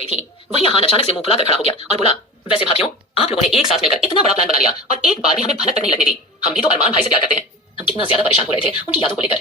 गई थी। वहीं आहान अचानक से मुंह फुलाकर खड़ा हो गया और बोला, वैसे भाइयों, आप लोगों ने एक साथ मिलकर इतना बड़ा प्लान बना लिया और एक बार भी हमें भनक तक नहीं लगने दी। हम भी तो अरमान भाई से प्यार करते हैं। हम कितना ज्यादा परेशान हो रहे थे उनकी यादों को लेकर,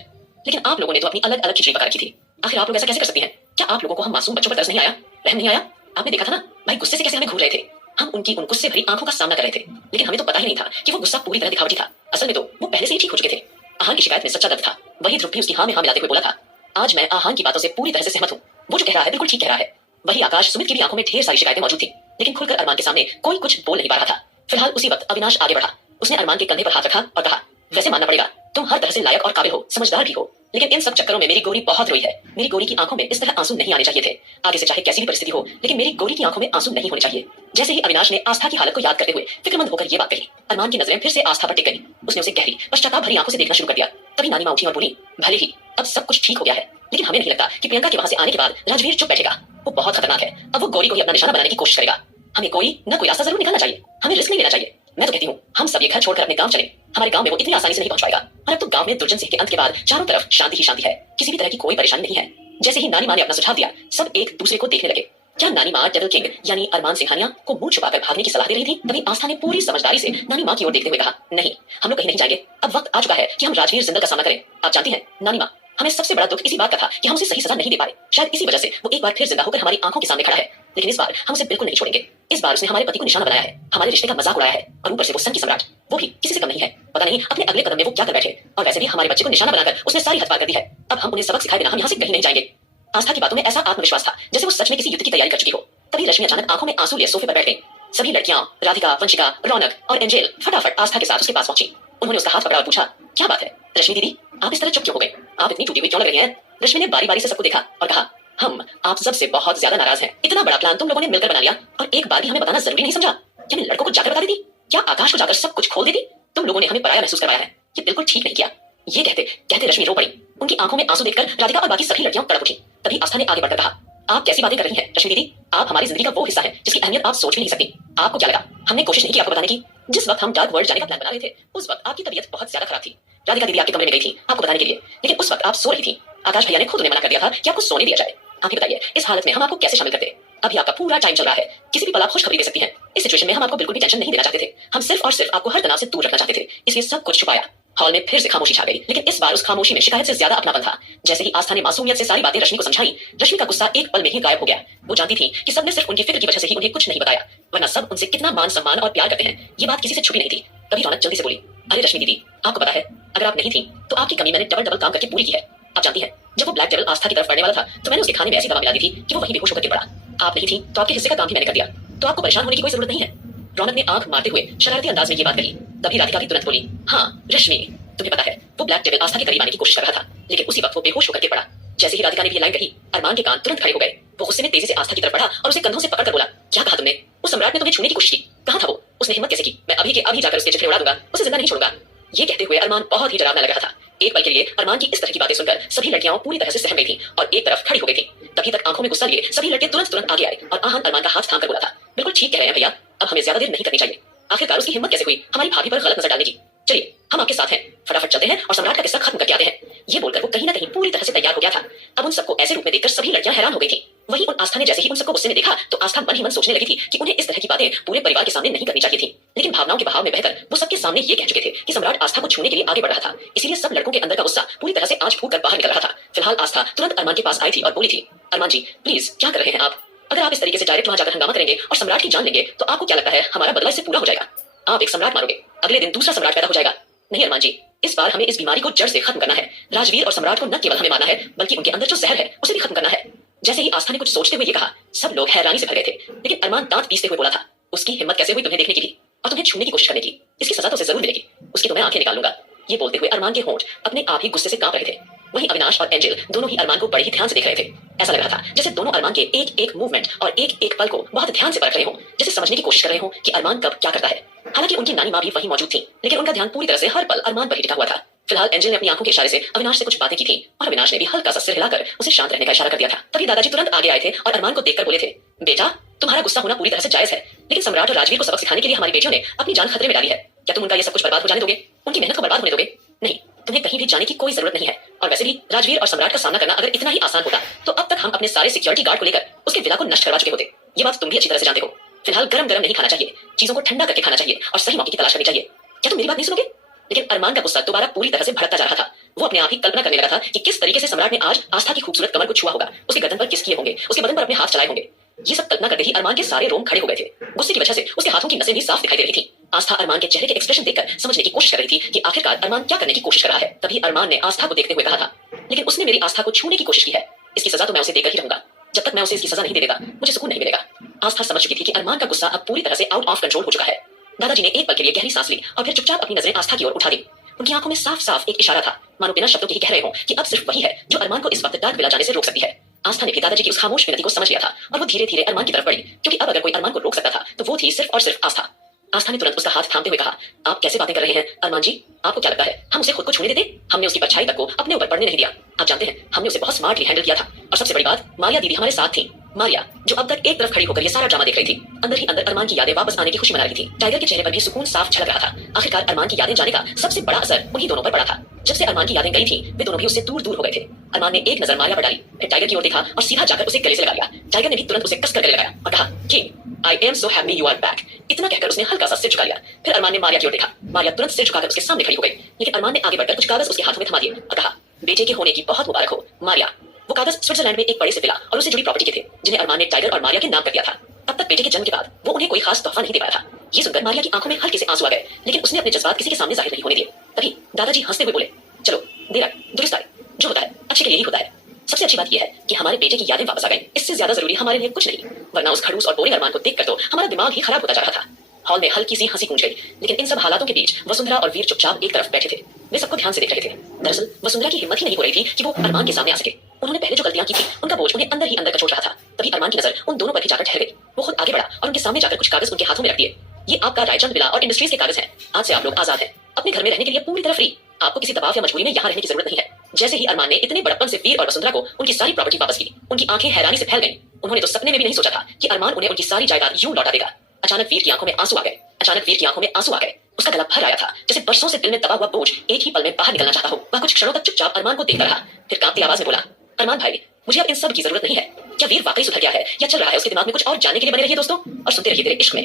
लेकिन आप लोगों ने तो अपनी अलग अलग खिचड़ी पका रखी थी। आखिर आप लोग ऐसा कैसे कर सकती हैं? क्या आप लोगों को हम मासूम बच्चों पर तरस नहीं आया, रहम नहीं आया? आपने देखा था ना भाई गुस्से से कैसे हमें घूर रहे थे। हम उनकी उन गुस्से भरी आंखों का सामना कर रहे थे, लेकिन हमें तो पता ही नहीं था कि वो गुस्सा पूरी तरह दिखावटी था। असल में तो वो पहले से ही ठीक हो चुके थे। आहान की शिकायत में सच्चा दर्द था। वही ध्रुव भी उसकी हाँ में हाँ मिलाते हुए बोला था, आज मैं आहान की बातों से पूरी तरह से सहमत हूँ। वो जो कह रहा है बिल्कुल ठीक कह रहा है। वही आकाश, सुमित की भी आंखों में ढेर सारी शिकायतें मौजूद थी, लेकिन खुलकर अरमान के सामने कोई कुछ बोल नहीं पा रहा था। फिलहाल उसी वक्त अविनाश आगे बढ़ा। उसने अरमान के कंधे पर हाथ रखा और कहा, वैसे मानना पड़ेगा तुम हर तरह से लायक और काबिल हो, समझदार भी हो, लेकिन इन सब चक्करों में मेरी गोरी बहुत रोई है। मेरी गोरी की आंखों में इस तरह आंसू नहीं आने चाहिए थे। आगे से चाहे कैसी भी परिस्थिति हो, लेकिन मेरी गोरी की आंखों में आंसू नहीं होने चाहिए। जैसे ही अविनाश ने आस्था की हालत को याद करते हुए फिक्रमंद होकर ये बात कही, अरमान की नजरें फिर से आस्था पर टिक गई। उसने उसे गहरी पश्चाताप भरी आंखों से देखना शुरू कर दिया। तभी नानी माँ उठी और बोली, भले ही अब सब कुछ ठीक हो गया है, लेकिन हमें नहीं लगता कि प्रियंका के वहां से आने के बाद राजवीर चुप बैठेगा। वो बहुत खतरनाक है। अब वो गौरी को ही अपना निशाना बनाने की कोशिश करेगा। हमें कोई न कोई रास्ता जरूर निकालना चाहिए। हमें रिस्क नहीं लेना चाहिए। मैं तो कहती हूँ हम सब ये घर छोड़कर अपने गांव चले। हमारे गांव में वो इतनी आसानी से नहीं पहुंच पाएगा। और अब तो गांव में दुर्जन सिंह के अंत के बाद चारों तरफ शांति ही शांति है। किसी भी तरह की कोई परेशानी नहीं है। जैसे ही नानी माँ ने अपना सुझाव दिया, सब एक दूसरे को देखने लगे। क्या नानी माँ डेविल किंग यानी अरमान सिंघानिया को मुंह छुपाकर भागने की सलाह दे रही थी? तभी आस्था ने पूरी समझदारी से नानी माँ की ओर देखते हुए कहा, नहीं, हम लोग कहीं नहीं जाएंगे। अब वक्त आ चुका है कि हम राजवीर जिंदल का सामना करें। आप जानती हैं नानी माँ, हमें सबसे बड़ा दुख इसी बात का था कि हम उसे सही सजा नहीं दे पाए। शायद इसी वजह से वो एक बार फिर जिंदा होकर हमारी आंखों के सामने खड़ा है। लेकिन इस बार हम उसे बिल्कुल नहीं छोड़ेंगे। इस बार उसने हमारे पति को निशाना बनाया है, हमारे रिश्ते का मजाक उड़ाया है, और ऊपर से वो सन की सम्राट, वो भी किसी से कम नहीं है। पता नहीं अपने अगले कदम में वो क्या कर बैठे। और वैसे भी हमारे बच्चे को निशाना बनाकर उसने सारी हद पार कर दी है। अब हम उन्हें सबक सिखाए बिना हम यहाँ से कहीं नहीं जाएंगे। आस्था की बातों में ऐसा आत्मविश्वास था जैसे वो सच में किसी युद्ध की तैयारी कर चुकी हो। तभी रश्मि अचानक आंखों में आंसू लिए सोफे पर बैठ गई। सभी लड़कियां, राधिका, वंशिका, रौनक और एंजेल फटाफट आस्था के साथ उसके पास पहुंची। उन्होंने उसका हाथ पकड़ा और पूछा, क्या बात है रश्मि दीदी, आप इस तरह चुप क्यों हो गए? आप इतनी टूटी हुई क्यों लग रही हैं? रश्मि ने बारी बारी से सबको देखा और कहा, हम आप सबसे बहुत ज्यादा नाराज हैं। इतना बड़ा प्लान तुम लोगों ने मिलकर बना लिया और एक बार भी हमें बताना जरूरी नहीं समझा? क्या मैं लड़कों को जाकर बता देती? क्या आकाश को जाकर सब कुछ खोल देती? तुम लोगों ने हमें पराया महसूस करवाया है। ये बिल्कुल ठीक नहीं किया। ये कहते कहते रश्मि रो पड़ी। उनकी आंखों में आंसू देखकर राधिका और बाकी सभी लड़कियां तड़प उठी। तभी आस्था ने आगे बढ़कर कहा, आप कैसी बातें कर रही हैं रश्मि दीदी? आप हमारी जिंदगी का वो हिस्सा है जिसकी अहमियत आप सोच भी नहीं सकती। आपको क्या लगा हमने कोशिश नहीं की आपको बताने की? जिस वक्त हम डार्क वर्ल्ड जाने का प्लान बना रहे थे, उस वक्त आपकी तबीयत बहुत ज्यादा खराब थी। राधिका दीदी आपके कमरे में गई थी आपको बताने के लिए, लेकिन उस वक्त आप सो रही थी। आकाश भैया ने खुद उन्हें मना कर दिया था कि आपको सोने दिया जाए। आप ही बताइए, इस हालत में हम आपको कैसे शामिल करते? अभी आपका पूरा टाइम चल रहा है, किसी भी पल आप खुशखबरी दे सकती हैं। इस सिचुएशन में हम आपको बिल्कुल भी टेंशन नहीं देना चाहते थे। हम सिर्फ और सिर्फ आपको हर तनाव से दूर रखना चाहते थे, इसलिए सब कुछ छुपाया। हॉल में फिर से खामोशी छा गई, लेकिन इस बार उस खामोशी में शिकायत से ज्यादा अपनापन था। जैसे ही आस्था ने मासूमियत से सारी बातें रश्मि को समझाई, रश्मि का गुस्सा एक पल में ही गायब हो गया। वो जानती थी कि सबने सिर्फ उनकी फिक्र की वजह से ही उन्हें कुछ नहीं बताया, वरना सब उनसे कितना मान सम्मान और प्यार करते हैं, ये बात किसी से छुपी नहीं थी। तभी रौनक जल्दी से बोली, अरे रश्मि दीदी, आपको पता है अगर आप नहीं थी तो आपकी कमी मैंने डबल डबल काम करके पूरी की है। आप जानती हैं, जब वो ब्लैक डेविल आस्था की तरफ बढ़ने वाला था तो मैंने उसके खाने में ऐसी दवा मिला दी थी कि वो वहीं बेहोश होकर गिर पड़ा। आप नहीं थी तो आपके हिस्से का काम भी मैंने कर दिया, तो आपको परेशान होने की कोई जरूरत नहीं है। रौनक ने आंख मारते हुए शरारती अंदाज में ये बात कही। तभी राधिका भी तुरंत बोली, हाँ रश्मि, तुम्हें पता है वो ब्लैक डेविल आस्था के करीब आने की कोशिश कर रहा था, लेकिन उसी वक्त वो बेहोश होकर गिर पड़ा। जैसे ही राधिका ने भी ये लाइन कही, अरमान के कान तुरंत खड़े हो गए। वो गुस्से में तेजी से आस्था की तरफ बढ़ा और उसे कंधों से पकड़कर बोला, क्या कहा तुमने? उस सम्राट ने तुम्हें छूने की कोशिश की, कहां था वो? उसने हिम्मत कैसे की? मैं अभी के अभी जाकर उसके चेहरे उड़ा दूंगा, उसे जिंदा नहीं छोड़ूंगा। ये कहते हुए अरमान बहुत ही डरावना लग रहा था। एक पल के लिए अरमान की इस तरह की बातें सुनकर सभी लड़कियां पूरी तरह से सहम गई थी और एक तरफ खड़ी हो गई थी। तभी तक आंखों में गुस्सा लिए सभी लड़के तुरंत आगे आए और आहान अरमान का हाथ थामकर बोला था, बिल्कुल ठीक कह रहे हैं भैया, अब हमें ज्यादा देर नहीं करनी चाहिए। आखिरकार उसकी हिम्मत कैसे हुई हमारी भाभी पर गलत नजर डालने की? चलिए हम आपके साथ हैं, फटाफट चलते हैं और सम्राट का किस्सा खत्म करके आते हैं। ये बोलकर वो कहीं ना कहीं पूरी तरह से तैयार हो गया था। अब उन सबको ऐसे रूप में देखकर सभी लड़कियां हैरान हो गई थी। वहीं उन आस्था ने जैसे ही उन सबको गुस्से में देखा तो आस्था मन ही मन सोचने लगी थी कि उन्हें इस तरह की बातें पूरे परिवार के सामने नहीं करनी चाहिए थी, लेकिन भावनाओं के बहाव में बहकर वो सबके सामने ये कह चुके थे कि सम्राट आस्था को छूने के लिए आगे बढ़ रहा था। इसीलिए सब लड़कों के अंदर का गुस्सा पूरी तरह से आज फूट कर बाहर निकल रहा था। फिलहाल आस्था तुरंत अरमान के पास आई थी और बोली थी, अरमान जी प्लीज क्या कर रहे हैं आप? अगर आप इस तरीके से डायरेक्ट वहां जाकर हंगामा करेंगे और सम्राट की जान लेंगे तो आपको क्या लगता है हमारा बदला इससे पूरा हो जाएगा? आप एक सम्राट मारोगे, अगले दिन दूसरा सम्राट पैदा हो जाएगा। नहीं अरमान जी, इस बार हमें इस बीमारी को जड़ से खत्म करना है। राजवीर और सम्राट को न केवल हमें मारना है बल्कि उनके अंदर जो जहर है उसे भी खत्म करना है। जैसे ही आस्था ने कुछ सोचते हुए ये कहा, सब लोग हैरानी से भर गए थे, लेकिन अरमान दांत पीसते हुए बोला था, उसकी हिम्मत कैसे हुई तुम्हें देखने की भी और तुम्हें छूने की कोशिश करने की? इसकी सजा तो उसे जरूर मिलेगी, उसकी तो मैं आंखें निकाल लूंगा। ये बोलते हुए अरमान के होंठ अपने आप ही गुस्से से कांप रहे थे। वहीं अविनाश और एंजेल दोनों ही अरमान को बड़े ही ध्यान से देख रहे थे। ऐसा लग रहा था जैसे दोनों अरमान के एक एक मूवमेंट और एक एक पल को बहुत ध्यान से परख रहे हों, जैसे समझने की कोशिश कर रहे हों कि अरमान कब क्या करता है। हालांकि उनकी नानी माँ भी वहीं मौजूद थी, लेकिन उनका ध्यान पूरी तरह से हर पल अरमान पर ही टिका हुआ था। फिलहाल एंजेल ने अपनी आंखों के इशारे से अविनाश से कुछ बातें की थी और अविनाश ने भी हल्का सा सिर हिलाकर उसे शांत रहने का इशारा कर दिया था। तभी दादाजी तुरंत आगे आए थे और अरमान को देखकर बोले थे, बेटा तुम्हारा गुस्सा होना पूरी तरह से जायज है, लेकिन सम्राट और राजवीर को सबक सिखाने के लिए हमारी बेटियों ने अपनी जान खतरे में डाली है। क्या तुम उनका ये सब कुछ बर्बाद हो जाने दोगे? उनकी मेहनत को बर्बाद होने दोगे? नहीं, तुम्हें कहीं भी जाने की कोई जरूरत नहीं है। और वैसे भी राजवीर और सम्राट का सामना करना अगर इतना ही आसान होता तो अब तक हम अपने सारे सिक्योरिटी गार्ड को लेकर उसके विला को नष्ट करवा चुके होते। ये बात तुम भी अच्छी तरह से जानते हो। फिलहाल गरम गरम नहीं खाना चाहिए, चीजों को ठंडा करके खाना चाहिए और सही मौके की तलाश करनी चाहिए। क्या तुम मेरी बात नहीं सुनोगे? लेकिन अरमान का गुस्सा दोबारा पूरी तरह से भड़कता जा रहा था। वो अपने आप ही कल्पना करने लगा था कि किस तरीके से सम्राट ने आज आस्था की खूबसूरत कमर को छुआ होगा, उसके गर्दन पर किस किए होंगे, उसके बदन पर अपने हाथ चलाए होंगे। ये सब कल्पना करते ही अरमान के सारे रोम खड़े हो गए थे। गुस्से की वजह से उसके हाथों की नसें भी साफ दिखाई दे रही थी। आस्था अरमान के चेहरे के एक्सप्रेशन देखकर समझने की कोशिश कर रही थी कि आखिरकार अरमान क्या करने की कोशिश कर रहा है। तभी अरमान ने आस्था को देखते हुए कहा था, लेकिन उसने मेरी आस्था को छूने की कोशिश की है, इसकी सजा तो मैं उसे देकर ही रहूंगा। जब तक मैं उसे इसकी सजा नहीं दे देता मुझे सुकून नहीं मिलेगा। आस्था समझ चुकी थी कि अरमान का गुस्सा अब पूरी तरह से आउट ऑफ कंट्रोल हो चुका है। दादाजी ने एक पल के लिए गहरी सांस ली और फिर चुपचाप अपनी नजरें आस्था की ओर उठा दी। उनकी आंखों में साफ साफ एक इशारा था, मानो बिना शब्दों के ही कह रहे हो कि अब सिर्फ वही है जो अरमान को इस वक्त डार्क विला जाने से रोक सकती है। आस्था ने भी दादाजी की उस खामोश विनती को समझ लिया था और वो धीरे धीरे अरमान की तरफ बढ़ी, क्योंकि अब अगर कोई अरमान को रोक सकता था तो वो थी सिर्फ और सिर्फ आस्था। आस्था ने तुरंत उसका हाथ थामते हुए कहा, आप कैसे बातें कर रहे हैं अरमान जी? आपको क्या लगता है हम उसे खुद को छूने देते? हमने उसकी परछाई तक को अपने ऊपर पड़ने नहीं दिया। आप जानते हैं हमने उसे बहुत स्मार्टली हैंडल किया था। और सबसे बड़ी बात, मारिया दीदी हमारे साथ थी। मारिया जो अब तक एक तरफ खड़ी होकर ये सारा ड्रामा देख रही थी, अंदर ही अंदर अरमान की यादें वापस आने की खुशी मना रही थी। टाइगर के चेहरे पर भी सुकून साफ झलक रहा था। आखिरकार अरमान की यादें जाने का सबसे बड़ा असर उन्हीं दोनों पर पड़ा था। जब से अरमान की यादें गई थी वे दोनों भी उससे दूर दूर हो गए थे। अरमान ने एक नजर मारिया पर डाली, फिर टाइगर की ओर देखा और सीधा जाकर उसे गले से लगा लिया। टाइगर ने भी तुरंत उसे कसकर गले लगाया और कहा, king I am so happy you are back. इतना कहकर उसने हल्का सा सिर झुका लिया। फिर अरमान ने मारिया की ओर देखा। मारिया तुरंत सिर झुकाकर उसके सामने खड़ी हो गई, लेकिन अरमान ने आगे बढ़कर कुछ कागज उसके हाथों में थमा दिए और कहा, बेटे के होने की बहुत मुबारक हो मारिया। वो कागज स्विट्जरलैंड में एक बड़े से विला और उससे जुड़ी प्रॉपर्टी के थे, जिन्हें अरमान ने टाइगर और मारिया के नाम कर दिया था। अब तक बेटे के जन्म के बाद वो उन्हें कोई खास तोहफा नहीं दे पाया था। ये सुनकर मारिया की आंखों में हल्के से आंसू आ गए, लेकिन उसने अपने जज्बात किसी के सामने जाहिर नहीं होने दिए। तभी दादाजी हंसते हुए बोले, चलो देर आए दुरुस्त आए, जो होता है अच्छे के लिए ही होता है। सबसे अच्छी बात यह है कि हमारे बेटे की यादें वापस आ गई, इससे ज्यादा जरूरी हमारे लिए कुछ नहीं। वरना उस खड़ूस और बोरिंग अरमान को देखकर तो हमारा दिमाग ही खराब होता जा रहा था। हॉल में हल्की सी हंसी गूंज गई, लेकिन इन सब हालातों के बीच वसुंधरा और वीर चुपचाप एक तरफ बैठे थे। वे सबको ध्यान से देख रहे थे। दरअसल वसुंधरा की हिम्मत ही नहीं हो रही थी कि वो अरमान के सामने आ सके। उन्होंने पहले जो गलतियां की थी उनका बोझ उन्हें अंदर ही अंदर कचोट रहा था। तभी अरमान की नजर उन दोनों पर ही जाकर ठहर गई। वो खुद आगे बढ़ा और उनके सामने जाकर कुछ कागज उनके हाथों में रख दिए। ये आपका रायचंद विला और इंडस्ट्रीज के कागज हैं। आज से आप लोग आजाद हैं, अपने घर में रहने के लिए पूरी तरह फ्री। आपको किसी दबाव या मजबूरी में यहाँ रहने की जरूरत नहीं है। जैसे ही अरमान ने इतने बड़प्पन से वीर और वसुंधरा को उनकी सारी प्रॉपर्टी वापस की, उनकी आंखें हैरानी से फैल गईं। उन्होंने तो सपने में भी नहीं सोचा था कि अरमान उन्हें उनकी सारी जायदाद यूं लौटा देगा। अचानक वीर की आंखों में आंसू आ गए। अचानक वीर की आंखों में आंसू आ गए। उसका गला भर आया था, जैसे बरसों से दिल में दबा हुआ बोझ एक ही पल में बाहर निकलना चाहता हो। वह कुछ क्षणों तक चुपचाप अरमान को देखता रहा, फिर कांपती आवाज में बोला, अरमान भाई मुझे अब इन सब की जरूरत नहीं है। क्या वीर वाकई सुधर गया है या चल रहा है उसके दिमाग में कुछ और जानने के लिए? बने रहिए दोस्तों और सुनते रहिए तेरे इश्क में।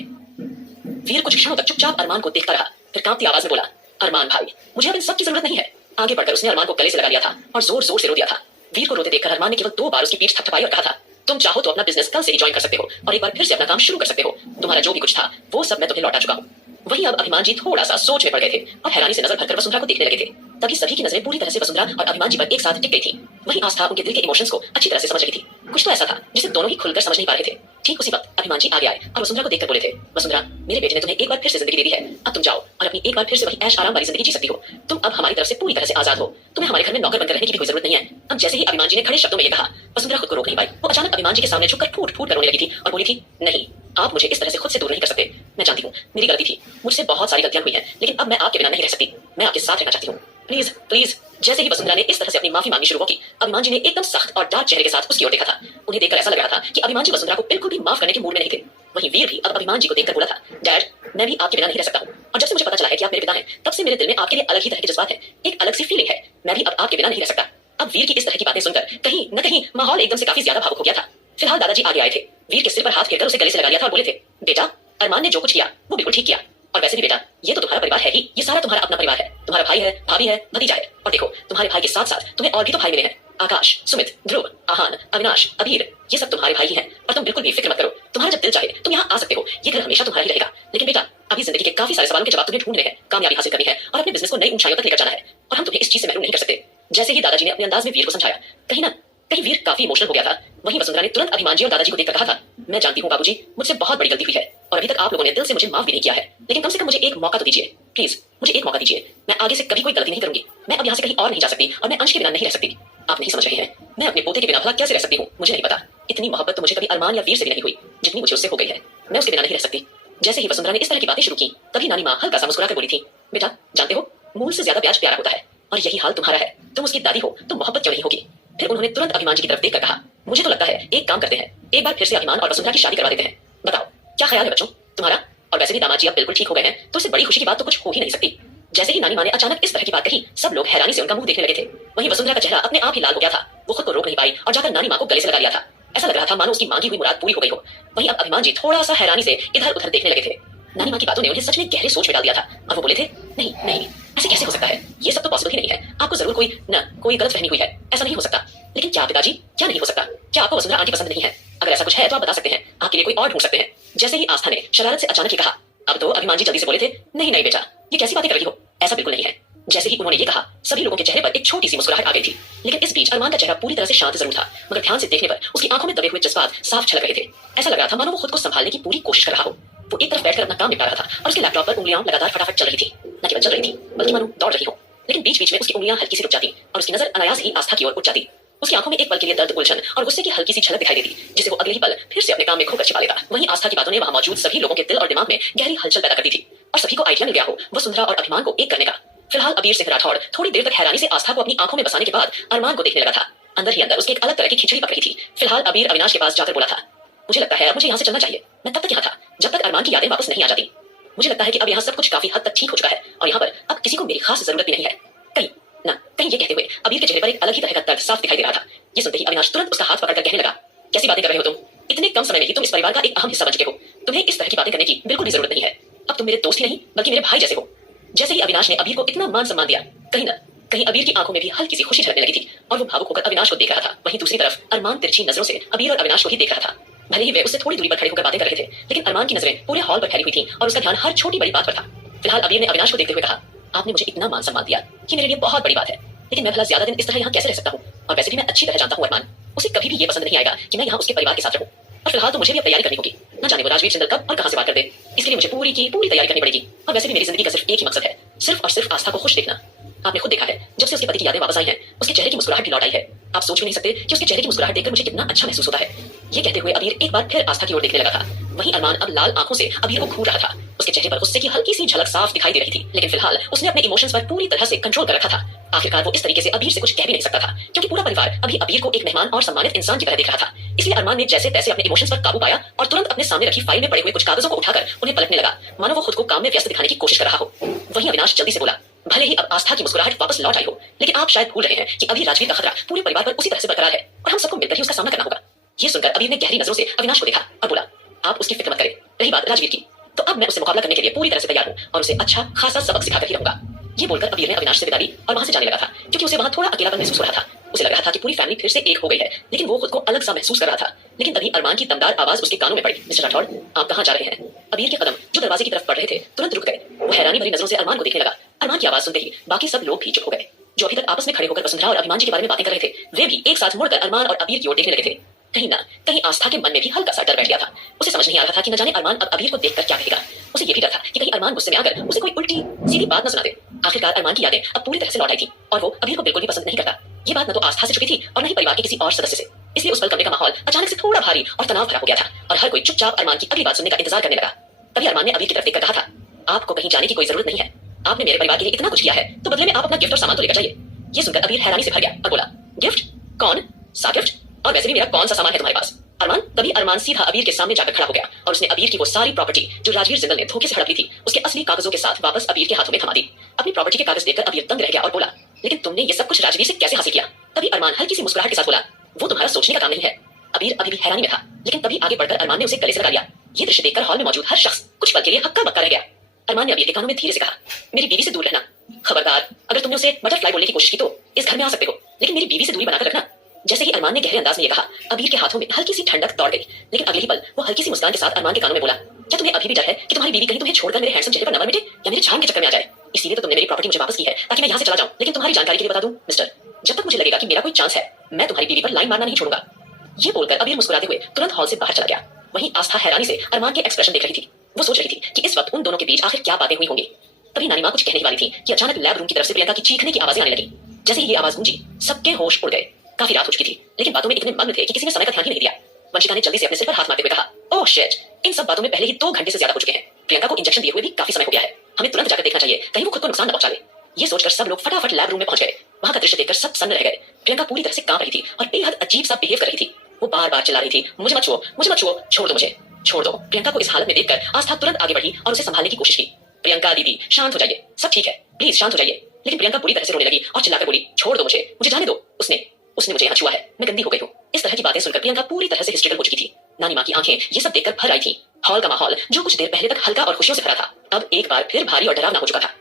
वीर कुछ क्षणों तक चुपचाप अरमान को देखता रहा, फिर कांपती आवाज में बोला, अरमान भाई मुझे अब इन सब की जरूरत नहीं है। आगे बढ़कर उसने अरमान को गले से लगा लिया था और जोर जोर से रो दिया था। वीर को रोते देखकर अरमान ने केवल 2 बार उसकी पीठ थपथपाई और कहा था, तुम चाहो तो अपना बिजनेस कल से ही ज्वाइन कर सकते हो और एक बार फिर से अपना काम शुरू कर सकते हो। तुम्हारा जो भी कुछ था वो सब मैं तुम्हें लौटा चुका हूँ। वहीं अब अभिमान जी थोड़ा सा सोच में पड़ गए थे और हैरानी से नजर भरकर वसुंधरा को देखने लगे थे। तभी सभी की नजरें पूरी तरह से वसुंधरा और अभिमान जी पर एक साथ टिक गई थी। वहीं आस्था उनके दिल के इमोशंस को अच्छी तरह से समझ रही थी। कुछ तो ऐसा था जिसे दोनों ही खुलकर समझ नहीं पा रहे थे। ठीक उसी वक्त अभिमान जी आगे आए और वसुंधरा को देखकर बोले थे, वसुंधरा मेरे बेटे ने तुम्हें एक बार फिर से जिंदगी दे दी है। अब तुम जाओ और अपनी एक बार फिर से वही ऐश आराम वाली जिंदगी जी सकती हो। तुम अब हमारी तरफ से पूरी तरह से आजाद हो। तुम्हें हमारे घर में नौकर बनकर रहने की भी कोई जरूरत नहीं है। अब जैसे ही अभिमान जी ने खड़े शब्दों में ये कहा, वसुंधरा खुद को रोक नहीं पाई। वो अचानक अभिमान जी के सामने झुककर फूट फूट कर रोने लगी थी और बोली थी, नहीं आप मुझे इस तरह से खुद से दूर नहीं कर सकते। मैं जानती हूँ मेरी गलती थी, मुझसे बहुत सारी गलतियां हुई हैं, लेकिन अब मैं आपके बिना नहीं रह सकती। मैं आपके साथ रहना चाहती हूँ, प्लीज प्लीज। जैसे ही वसुंधरा ने इस तरह से अपनी माफी मांगनी शुरू की, अभिमान जी ने एकदम सख्त और डार्क चेहरे के साथ उसकी ओर देखा था। उन्हें देखकर ऐसा लग रहा था कि अभिमान जी वसुंधरा को बिल्कुल भी माफ करने के मूड में नहीं थे। वहीं वीर भी अब अभिमान जी को देखकर बोला था, डैड मैं भी आपके बिना नहीं रह सकता हूँ, और जब से मुझे पता चला है कि आप मेरे पिता हैं तब से मेरे दिल में आपके लिए अलग ही तरह के जज्बात हैं, एक अलग सी फीलिंग है। मैं भी अब आपके बिना नहीं रह सकता। अब वीर की इस तरह की बातें सुनकर कहीं न कहीं माहौल एकदम से काफी ज्यादा भावुक हो गया था। फिलहाल दादाजी आगे आए थे। वीर के सिर पर हाथ फेरकर उसे गले से लगा लिया था और बोले थे, बेटा अरमान ने जो कुछ किया वो बिल्कुल ठीक किया। और वैसे भी बेटा ये तो तुम्हारा परिवार है ही, ये सारा तुम्हारा अपना परिवार है। तुम्हारा भाई है, भाभी है, भतीजा है, और देखो तुम्हारे भाई के साथ साथ तुम्हें और भी तो भाई मिले हैं। आकाश, सुमित, ध्रुव, आहान, अविनाश, अबीर, ये सब तुम्हारे भाई ही हैं। और तुम बिल्कुल भी फिक्र मत करो, तुम्हारा जब दिल चाहे तुम यहाँ आ सकते हो। ये घर हमेशा तुम्हारा ही रहेगा। लेकिन बेटा अभी जिंदगी के काफी सारे सवालों के जवाब तुम्हें ढूंढने हैं, कामयाबी हासिल करनी है और अपने बिजनेस को नई ऊंचाइयों तक लेकर जाना है, और हम तुम्हें इस चीज से महरूम नहीं कर सकते। जैसे ही दादाजी ने अपने अंदाज में वीर को समझाया, कहीं ना कहीं वीर काफी इमोशनल हो गया था। वहीं वसुंधरा ने तुरंत अभिमान जी और दादाजी को देखकर कहा था, मैं जानती हूँ बाबूजी मुझसे बहुत बड़ी गलती हुई है और अभी तक आप लोगों ने दिल से मुझे माफ भी नहीं किया है, लेकिन कम से कम मुझे एक मौका तो दीजिए। प्लीज मुझे एक मौका दीजिए। मैं आगे से कभी कोई गलती नहीं करूंगी। मैं अब यहाँ से कहीं और नहीं जा सकती और मैं अंश के बिना नहीं रह सकती। आप नहीं समझ रहे हैं, मैं अपने पोते के बिना भला कैसे रह सकती हूँ मुझे नहीं पता। इतनी मोहब्बत तो मुझे कभी अरमान या वीर से भी नहीं हुई जितनी मुझे उससे हो गई है। मैं उसके बिना नहीं रह सकती। जैसे ही वसुंधरा ने इस तरह की बातें शुरू की, तभी नानी माँ हल्का सा मुस्कुराकर बोली थी, बेटा जानते हो मूल से ज्यादा प्याज प्यारा होता है, और यही हाल तुम्हारा है। तुम उसकी दादी हो तो मोहब्बत क्यों नहीं होगी। फिर उन्होंने तुरंत अभिमान जी की तरफ देखकर कहा, मुझे तो लगता है एक काम करते हैं, एक बार फिर से अभिमान और वसुंधरा की शादी करवा देते हैं। बताओ क्या ख्याल है बच्चों तुम्हारा? और वैसे भी दामाद जी अब बिल्कुल ठीक हो गए हैं, तो इससे बड़ी खुशी की बात तो कुछ हो ही नहीं सकती। जैसे ही नानी माँ ने अचानक इस तरह की बात कही, सब लोग हैरानी से उनका मुंह देखने लगे थे। वहीं वसुंधरा का चेहरा अपने आप ही लाल हो गया था। वो खुद को रोक नहीं पाई और जाकर नानी माँ को गले से लगा लिया था। ऐसा लग रहा था मानो उसकी मांगी हुई मुराद पूरी हो गई हो। वहीं अब अभिमान जी थोड़ा सा हैरानी से इधर उधर देखने लगे थे। नानी माँ की बातों ने उन्हें सच में गहरे सोच में डाल दिया था और वो बोले थे, नहीं नहीं, ऐसे कैसे हो सकता है, ये सब तो पॉसिबल ही नहीं है। आपको जरूर कोई गलतफहमी हुई है, ऐसा नहीं हो सकता। लेकिन क्या पिताजी, क्या नहीं हो सकता? क्या आपको वसुंधरा आंटी पसंद नहीं है? अगर ऐसा कुछ है तो आप बता सकते हैं, आपके लिए कोई और ढूंढ सकते हैं। जैसे ही आस्था ने शरारत से अचानक ही कहा, अब तो अभिमान जी जल्दी से बोले थे, नहीं नहीं बेटा, ये कैसी बातें कर रही हो, ऐसा बिल्कुल नहीं है। जैसे ही उन्होंने ये कहा, सभी लोगों के चेहरे पर एक छोटी सी मुस्कुराहट आ गई थी। लेकिन इस बीच अरमान का चेहरा पूरी तरह से शांत जरूर था, मगर ध्यान से देखने पर उसकी आंखों में दबे हुए जज्बात साफ झलक रहे थे। ऐसा लग रहा था मानो वो खुद को संभालने की पूरी कोशिश कर रहा हो। वो एक तरफ बैठकर अपना काम निपटा रहा था और उसके लैपटॉप पर उंगलियां लगातार फटाफट चल रही थी। न केवल चल रही थी, बल्कि मानो दौड़ रही हो। लेकिन बीच बीच में उसकी उंगलियां हल्की सी रुक जाती और उसकी नजर अनायास ही आस्था की ओर उठ जाती। उसकी आंखों में एक पल के लिए दर्द, उलझन और गुस्से की हल्की सी झलक दिखाई देती, जिसे वो अगले ही पल फिर से अपने काम में खोकर छिपा लेता। वहीं आस्था की बातों ने वहां मौजूद सभी लोगों के दिल और दिमाग में गहरी हलचल पैदा कर दी थी और सभी को आइडिया मिल गया हो वसुंधरा और अभिमान को एक करने का। फिलहाल अबीर सिंह राठौड़ थोड़ी देर तक हैरानी से आस्था को अपनी आंखों में बसाने के बाद अरमान को देखने लगा था। अंदर ही अंदर उसकी एक अलग तरह की खिचड़ी पक रही थी। फिलहाल अबीर अविनाश के पास जाकर बोला था, मुझे लगता है अब मुझे यहाँ से चलना चाहिए। मैं तब तक यहाँ था जब तक अरमान की यादें वापस नहीं आ जाती। मुझे लगता है कि अब यहाँ सब कुछ काफी हद तक ठीक हो चुका है और यहाँ पर अब किसी को मेरी खास जरूरत भी नहीं है। कहीं ये कहते हुए अबीर के चेहरे पर एक अलग ही तरह का दर्द साफ दिखाई दे रहा था। ये सुनते ही अविनाश तुरंत उसका हाथ पकड़कर कहने लगा, कैसी बातें कर रहे हो तुम? इतने कम समय में ही तुम इस परिवार का एक अहम हिस्सा बन चुके हो। तुम्हें इस तरह की बातें करने की बिल्कुल भी जरूरत नहीं है। अब तुम मेरे दोस्त ही नहीं बल्कि मेरे भाई जैसे हो। जैसे ही अविनाश ने अबीर को इतना मान सम्मान दिया, कहीं अबीर की आंखों में भी हल्की सी खुशी झलकने लगी थी और वो भावुक होकर अविनाश को देख रहा था। वहीं दूसरी तरफ अरमान तिरछी नजरों से अबीर और अविनाश को ही देख रहा था। भले ही वे उससे थोड़ी दूरी पर खड़े होकर बातें कर रहे थे, लेकिन अरमान की नजरें पूरे हॉल पर फैली हुई थी और उसका ध्यान हर छोटी बड़ी बात पर था। फिलहाल अबीर ने अविनाश को देखते हुए कहा, आपने मुझे इतना मान सम्मान दिया, ये मेरे लिए बहुत बड़ी बात है। लेकिन मैं भला ज्यादा दिन इस तरह यहाँ कैसे रह सकता हूँ? और वैसे भी मैं अच्छी तरह जानता हूँ अरमान, उसे कभी भी ये पसंद नहीं आएगा कि मैं यहाँ उसके परिवार के साथ रहूँ। और फिलहाल तो मुझे भी अब तैयारी करनी होगी। न जाने वो राजवीर सिंघल कब और कहां से बात कर दे। इसके लिए मुझे पूरी तैयारी करनी पड़ेगी। और वैसे भी मेरी जिंदगी का सिर्फ एक ही मकसद है, सिर्फ और सिर्फ आस्था को खुश देखना। आपने खुद देखा है, जब से उसके पति की यादें वापस आई हैं, उसके चेहरे की मुस्कुराहट भी लौट आई है। आप सोच भी नहीं सकते कि उसके चेहरे की मुस्कुराहट देखकर मुझे कितना अच्छा महसूस होता है। ये कहते हुए अबीर एक बार फिर आस्था की ओर देखने लगा था। वहीं अरमान अब लाल आंखों से अबीर को घूर रहा था। उसके चेहरे पर गुस्से की हल्की सी झलक साफ दिखाई दे रही थी, लेकिन फिलहाल उसने अपने इमोशंस पर पूरी तरह से कंट्रोल कर रखा था। आखिरकार वो इस तरीके से अबीर से कुछ कह भी नहीं सकता था, क्योंकि पूरा परिवार अभी अबीर को एक मेहमान और सम्मानित इंसान की तरह देख रहा था। इसलिए अरमान ने जैसे तैसे अपने इमोशंस पर काबू पाया और तुरंत अपने सामने रखी फाइल में पड़े हुए कुछ कागजों को उठाकर उन्हें पलटने लगा, मानो वो खुद को काम में व्यस्त दिखाने की कोशिश कर रहा हो। वहीं अविनाश जल्दी से बोला, भले ही अब आस्था की मुस्कुराहट वापस लौट आई हो, लेकिन आप शायद भूल रहे हैं कि अभी राजवीर का खतरा पूरे परिवार पर उसी तरह से बरकरार है और हम सबको मिलकर ही उसका सामना करना होगा। ये सुनकर अबीर ने गहरी नजरों से अविनाश को देखा और बोला, आप उसकी फिक्र मत करें। रही बात राजवीर की, तो अब मैं उससे मुकाबला करने के लिए पूरी तरह से तैयार हूँ और उसे अच्छा खासा सबक सिखाकर ही रहूंगा। ये बोलकर अबीर ने अविनाश से विदा ली और वहां से जाने लगा था, क्योंकि उसे वहां थोड़ा अकेलापन महसूस हो रहा था। उसे लग रहा था कि पूरी फैमिली फिर से एक हो गई है, लेकिन वो खुद को अलग सा महसूस कर रहा था। लेकिन तभी अरमान की दमदार आवाज उसके कानों में पड़ी, मिस्टर राठौड़, आप कहाँ जा रहे हैं? अबीर के कदम जो दरवाजे की तरफ बढ़ रहे थे तुरंत रुक गए। वो हैरानी भरी नजरों से अरमान को देखने लगा। अरमान की आवाज सुनते ही बाकी सब लोग भी चुप हो गए। जो अभी तक आपस में खड़े होकर वसुंधरा और अभिमान जी के बारे में बातें कर रहे थे, वे भी एक साथ मुड़कर अरमान और अबीर की ओर देखने लगे थे। कहीं आस्था के मन में भी हल्का सा डर बैठ गया था। उसे समझ नहीं आ रहा था कि न जाने अरमान अब अबीर को देखकर क्या कहेगा। उसे ये भी डर था कि कहीं अरमान गुस्से में आकर उसे कोई उल्टी सीधी बात न सुना दे। आखिरकार अरमान की यादें अब पूरी तरह से लौट आई थी और वो अबीर को बिल्कुल भी पसंद नहीं करता। ये बात न तो आस्था से छुपी थी और न ही परिवार के किसी और सदस्य से। इसलिए उस पल कमरे का माहौल अचानक से थोड़ा भारी और तनाव भरा हो गया था और हर कोई चुपचाप अरमान की अगली बात सुनने का इंतजार करने लगा। तभी अरमान ने अबीर की तरफ देखकर कहा था, आपको कहीं जाने की कोई जरूरत नहीं है। आपने मेरे परिवार के लिए इतना कुछ किया है, तो बदले में आप अपना गिफ्ट और सामान तो लेकर जाइए। ये सुनकर अबीर हैरानी से भर गया और बोला, गिफ्ट? कौन सा गिफ्ट? और वैसे भी मेरा कौन सा सामान है तुम्हारे पास? अरमान? तभी अरमान सीधा अबीर के सामने जाकर खड़ा हो गया और उसने अबीर की वो सारी प्रॉपर्टी जो राजवीर जिंदल ने धोखे से हड़प ली थी, उसके असली कागजों के साथ वापस अबीर के हाथों में थमा दी। अपनी प्रॉपर्टी के कागज देखकर अबीर दंग रह गया और बोला, लेकिन तुमने ये सब कुछ राजवीर से कैसे हासिल किया? तभी अरमान हल्की सी मुस्कुराहट के साथ बोला, वो तुम्हारा सोचने का काम नहीं है। अबीर अभी भी हैरानी में था, लेकिन तभी आगे बढ़कर अरमान ने उसे गले से लगा लिया। ये दृश्य देखकर हॉल में मौजूद हर शख्स कुछ पल के लिए हक्का बक्का रह गया। अरमान ने अबीर के कानों में धीरे से कहा, मेरी बीवी से दूर रहना। खबरदार, अगर तुमने उसे बटरफ्लाई बोलने की कोशिश की तो इस घर में आ सकते हो, लेकिन मेरी बीवी से दूरी बनाकर रखना। जैसे ही अरमान ने गहरे अंदाज में ये कहा, अबीर के हाथों में हल्की सी ठंडक दौड़ गई, लेकिन अगले ही पल वो हल्की सी मुस्कान के साथ अरमान के कानों में बोला, क्या तुम्हें अभी भी डर है कि तुम्हारी बीवी कहीं तुम्हें छोड़कर मेरे हैंडसम चेहरे पर न मर मिटे या मेरे जान के चक्कर में आ जाए? इसीलिए तो तुमने मेरी प्रॉपर्टी मुझे वापस की है, ताकि मैं यहाँ से चला जाऊं। लेकिन तुम्हारी जानकारी के लिए बता दूं मिस्टर, जब तक मुझे लगेगा कि मेरा कोई चांस है, मैं तुम्हारी बीवी पर लाइन मारना नहीं छोड़ूंगा। ये बोलकर अबीर मुस्कुराते हुए तुरंत हॉल से बाहर चला गया। वहीं आस्था हैरानी से अरमान के एक्सप्रेशन देख रही थी। वो सोच रही थी कि इस वक्त उन दोनों के बीच आखिर क्या बातें हुई होंगी। तभी नानी माँ कुछ कहने ही वाली थी कि अचानक लैब रूम की तरफ से प्रियंका की चीखने की आवाजें आने लगी। जैसे ही ये आवाज गूंजी, सबके होश उड़ गए। काफी रात हो चुकी थी, लेकिन बातों में इतने मग्न थे कि किसी ने समय का ध्यान ही नहीं दिया। वंशिका ने जल्दी से अपने सिर पर हाथ मारते हुए कहा, ओह शिट, इन सब बातों में पहले ही 2 घंटे से ज्यादा हो चुके हैं। प्रियंका को इंजेक्शन दिए हुए भी काफी समय हो गया है। हमें तुरंत जाकर देखना चाहिए, कहीं वो खुद को नुकसान न पहुंचा ले। ये सोचकर सब लोग फटाफट लैब रूम में पहुंच गए। वहां का दृश्य देखकर सब सन्न रह गए। प्रियंका पूरी तरह से कांप रही थी और बेहद अजीब सा बिहेव कर रही थी। वो बार बार चिल्ला रही थी, मुझे मत छुओ, मुझे मत छुओ, छोड़ दो मुझे, छोड़ दो। प्रियंका को इस हालत में देखकर आस्था तुरंत आगे बढ़ी और उसे संभालने की कोशिश की। प्रियंका दीदी, शांत हो जाइए, सब ठीक है। प्लीज शांत हो जाइए। लेकिन प्रियंका बुरी तरह से रोने लगी और चिल्लाकर बोली, छोड़ दो मुझे, मुझे जाने दो। उसने उसने मुझे यहाँ छुआ है, मैं गंदी हो गई हूँ। इस तरह की बातें सुनकर प्रियंका पूरी तरह से हिस्ट्रिकल हो चुकी थी। नानी माँ की आंखें ये सब देखकर भर आई थी। हॉल का माहौल जो कुछ देर पहले तक हल्का और खुशियों से भरा था, अब एक बार फिर भारी और डरावना हो चुका था।